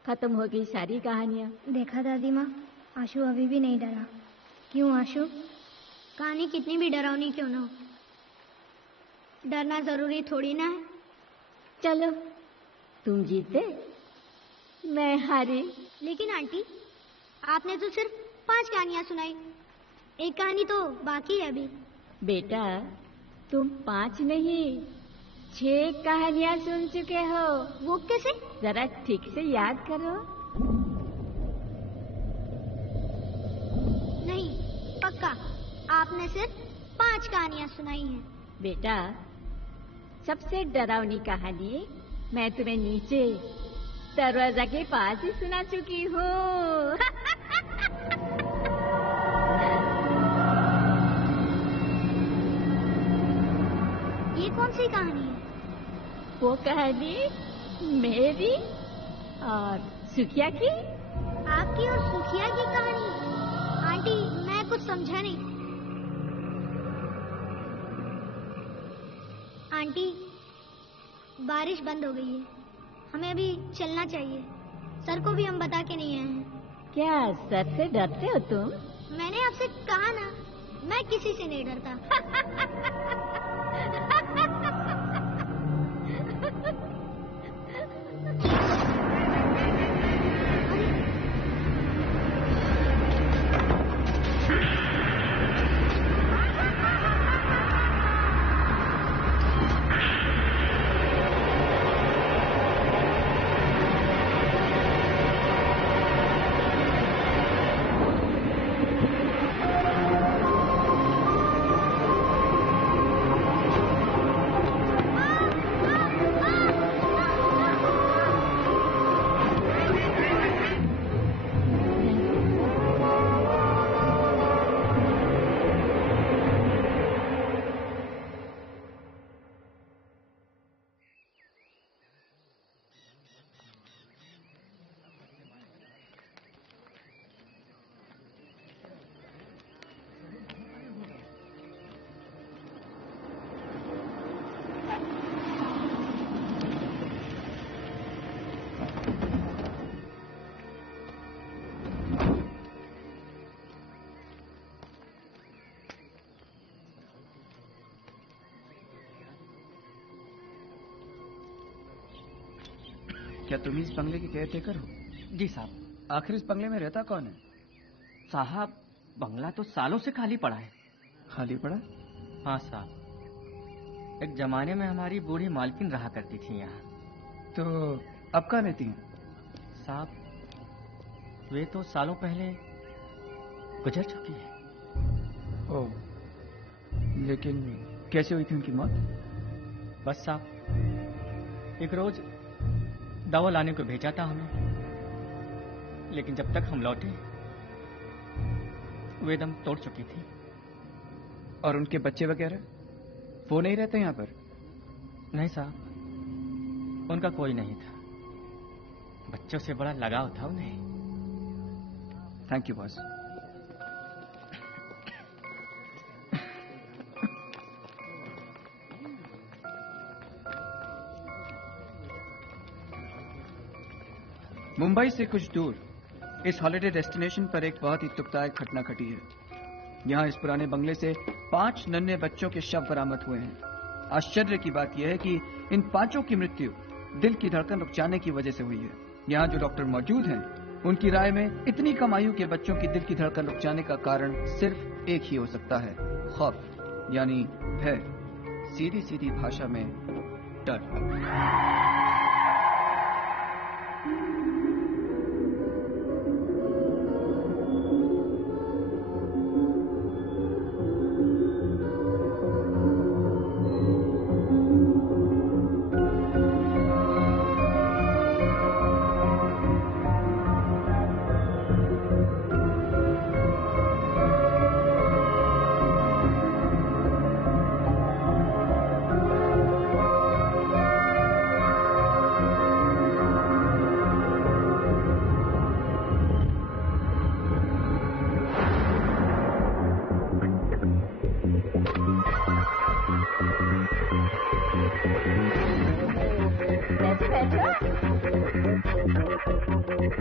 खत्म हो गई सारी कहानियाँ। देखा दादी माँ, आशु अभी भी नहीं डरा। क्यों आशु? कहानी कितनी भी डरावनी क्यों ना हो, डरना जरूरी थोड़ी ना है। चलो, तुम जीते, मैं हारी। लेकिन आंटी, आपने तो सिर्फ 5 कहानियाँ सुनाई, एक कहानी तो बाकी है अभी। बेटा, तुम 5 नहीं 6 कहानियाँ सुन चुके हो। वो कैसे? जरा ठीक से याद करो। नहीं, पक्का आपने सिर्फ 5 कहानियाँ सुनाई हैं। बेटा, सबसे डरावनी कहानी मैं तुम्हें नीचे दरवाजा के पास ही सुना चुकी हूँ। ये कौन सी कहानी है? वो कहानी मेरी और सुखिया की। आपकी और सुखिया की कहानी? आंटी, मैं कुछ समझा नहीं। आंटी, बारिश बंद हो गई है, हमें अभी चलना चाहिए। सर को भी हम बता के नहीं आए हैं। क्या सर से डरते हो तुम? मैंने आपसे कहा ना, मैं किसी से नहीं डरता। क्या तुम इस बंगले के केयरटेकर हो? जी साहब। आखिर इस बंगले में रहता कौन है? साहब, बंगला तो सालों से खाली पड़ा है। खाली पड़ा? हाँ साहब, एक जमाने में हमारी बूढ़ी मालकिन रहा करती थी यहाँ। तो अब कहाँ रहती हैं? साहब, वे तो सालों पहले गुजर चुकी है। ओह, लेकिन कैसे हुई थी उनकी मौत? बस साहब, एक रोज दवा लाने को भेजा था हमें, लेकिन जब तक हम लौटे वे दम तोड़ चुकी थी। और उनके बच्चे वगैरह वो नहीं रहते यहाँ पर? नहीं साहब, उनका कोई नहीं था। बच्चों से बड़ा लगाव था उन्हें। Thank you boss. मुंबई से कुछ दूर इस हॉलिडे डेस्टिनेशन पर एक बहुत ही दुखदायक घटना घटी है। यहाँ इस पुराने बंगले से 5 नन्हे बच्चों के शव बरामद हुए हैं। आश्चर्य की बात यह है कि इन 5 की मृत्यु दिल की धड़कन रुक जाने की वजह से हुई है। यहाँ जो डॉक्टर मौजूद हैं, उनकी राय में इतनी कम आयु के बच्चों की दिल की धड़कन रुक जाने का कारण सिर्फ एक ही हो सकता है, खौफ, यानी भय, सीधी सीधी भाषा में डर। बैठो।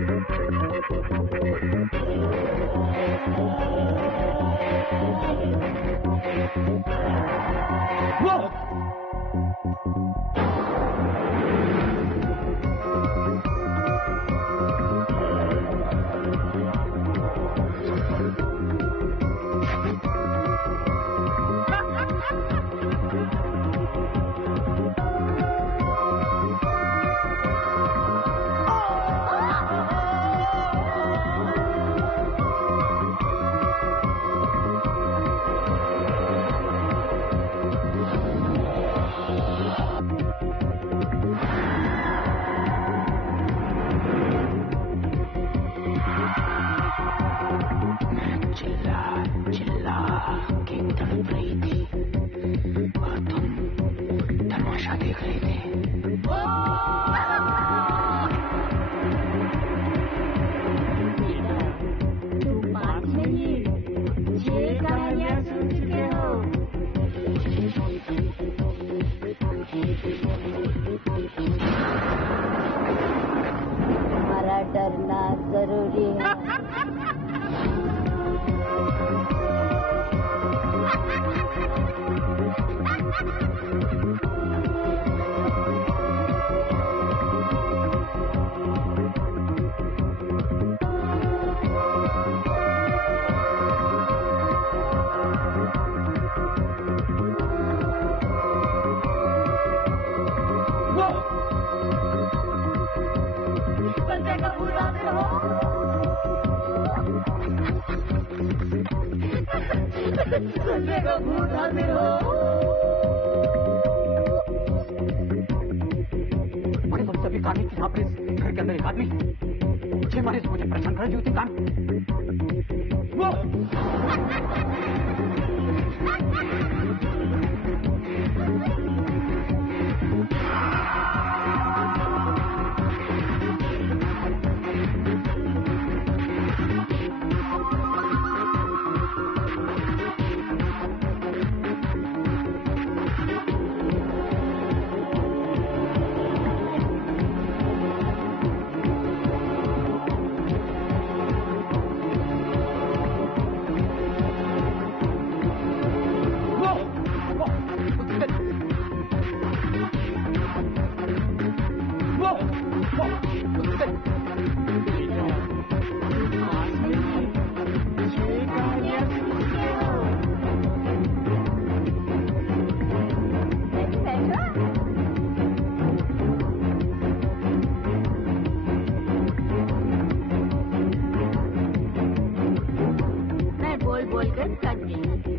देख रही थी। तुम 5 नहीं 6 कहानियां सुन चुके हो। तुम्हारा डरना जरूरी है। बड़े तुम सभी कहानी की यहाँ पर इस घर के अंदर एक आदमी मुझे मारे मुझे परेशान कर रही थी कान। मैं बोल बोल कर थक गई।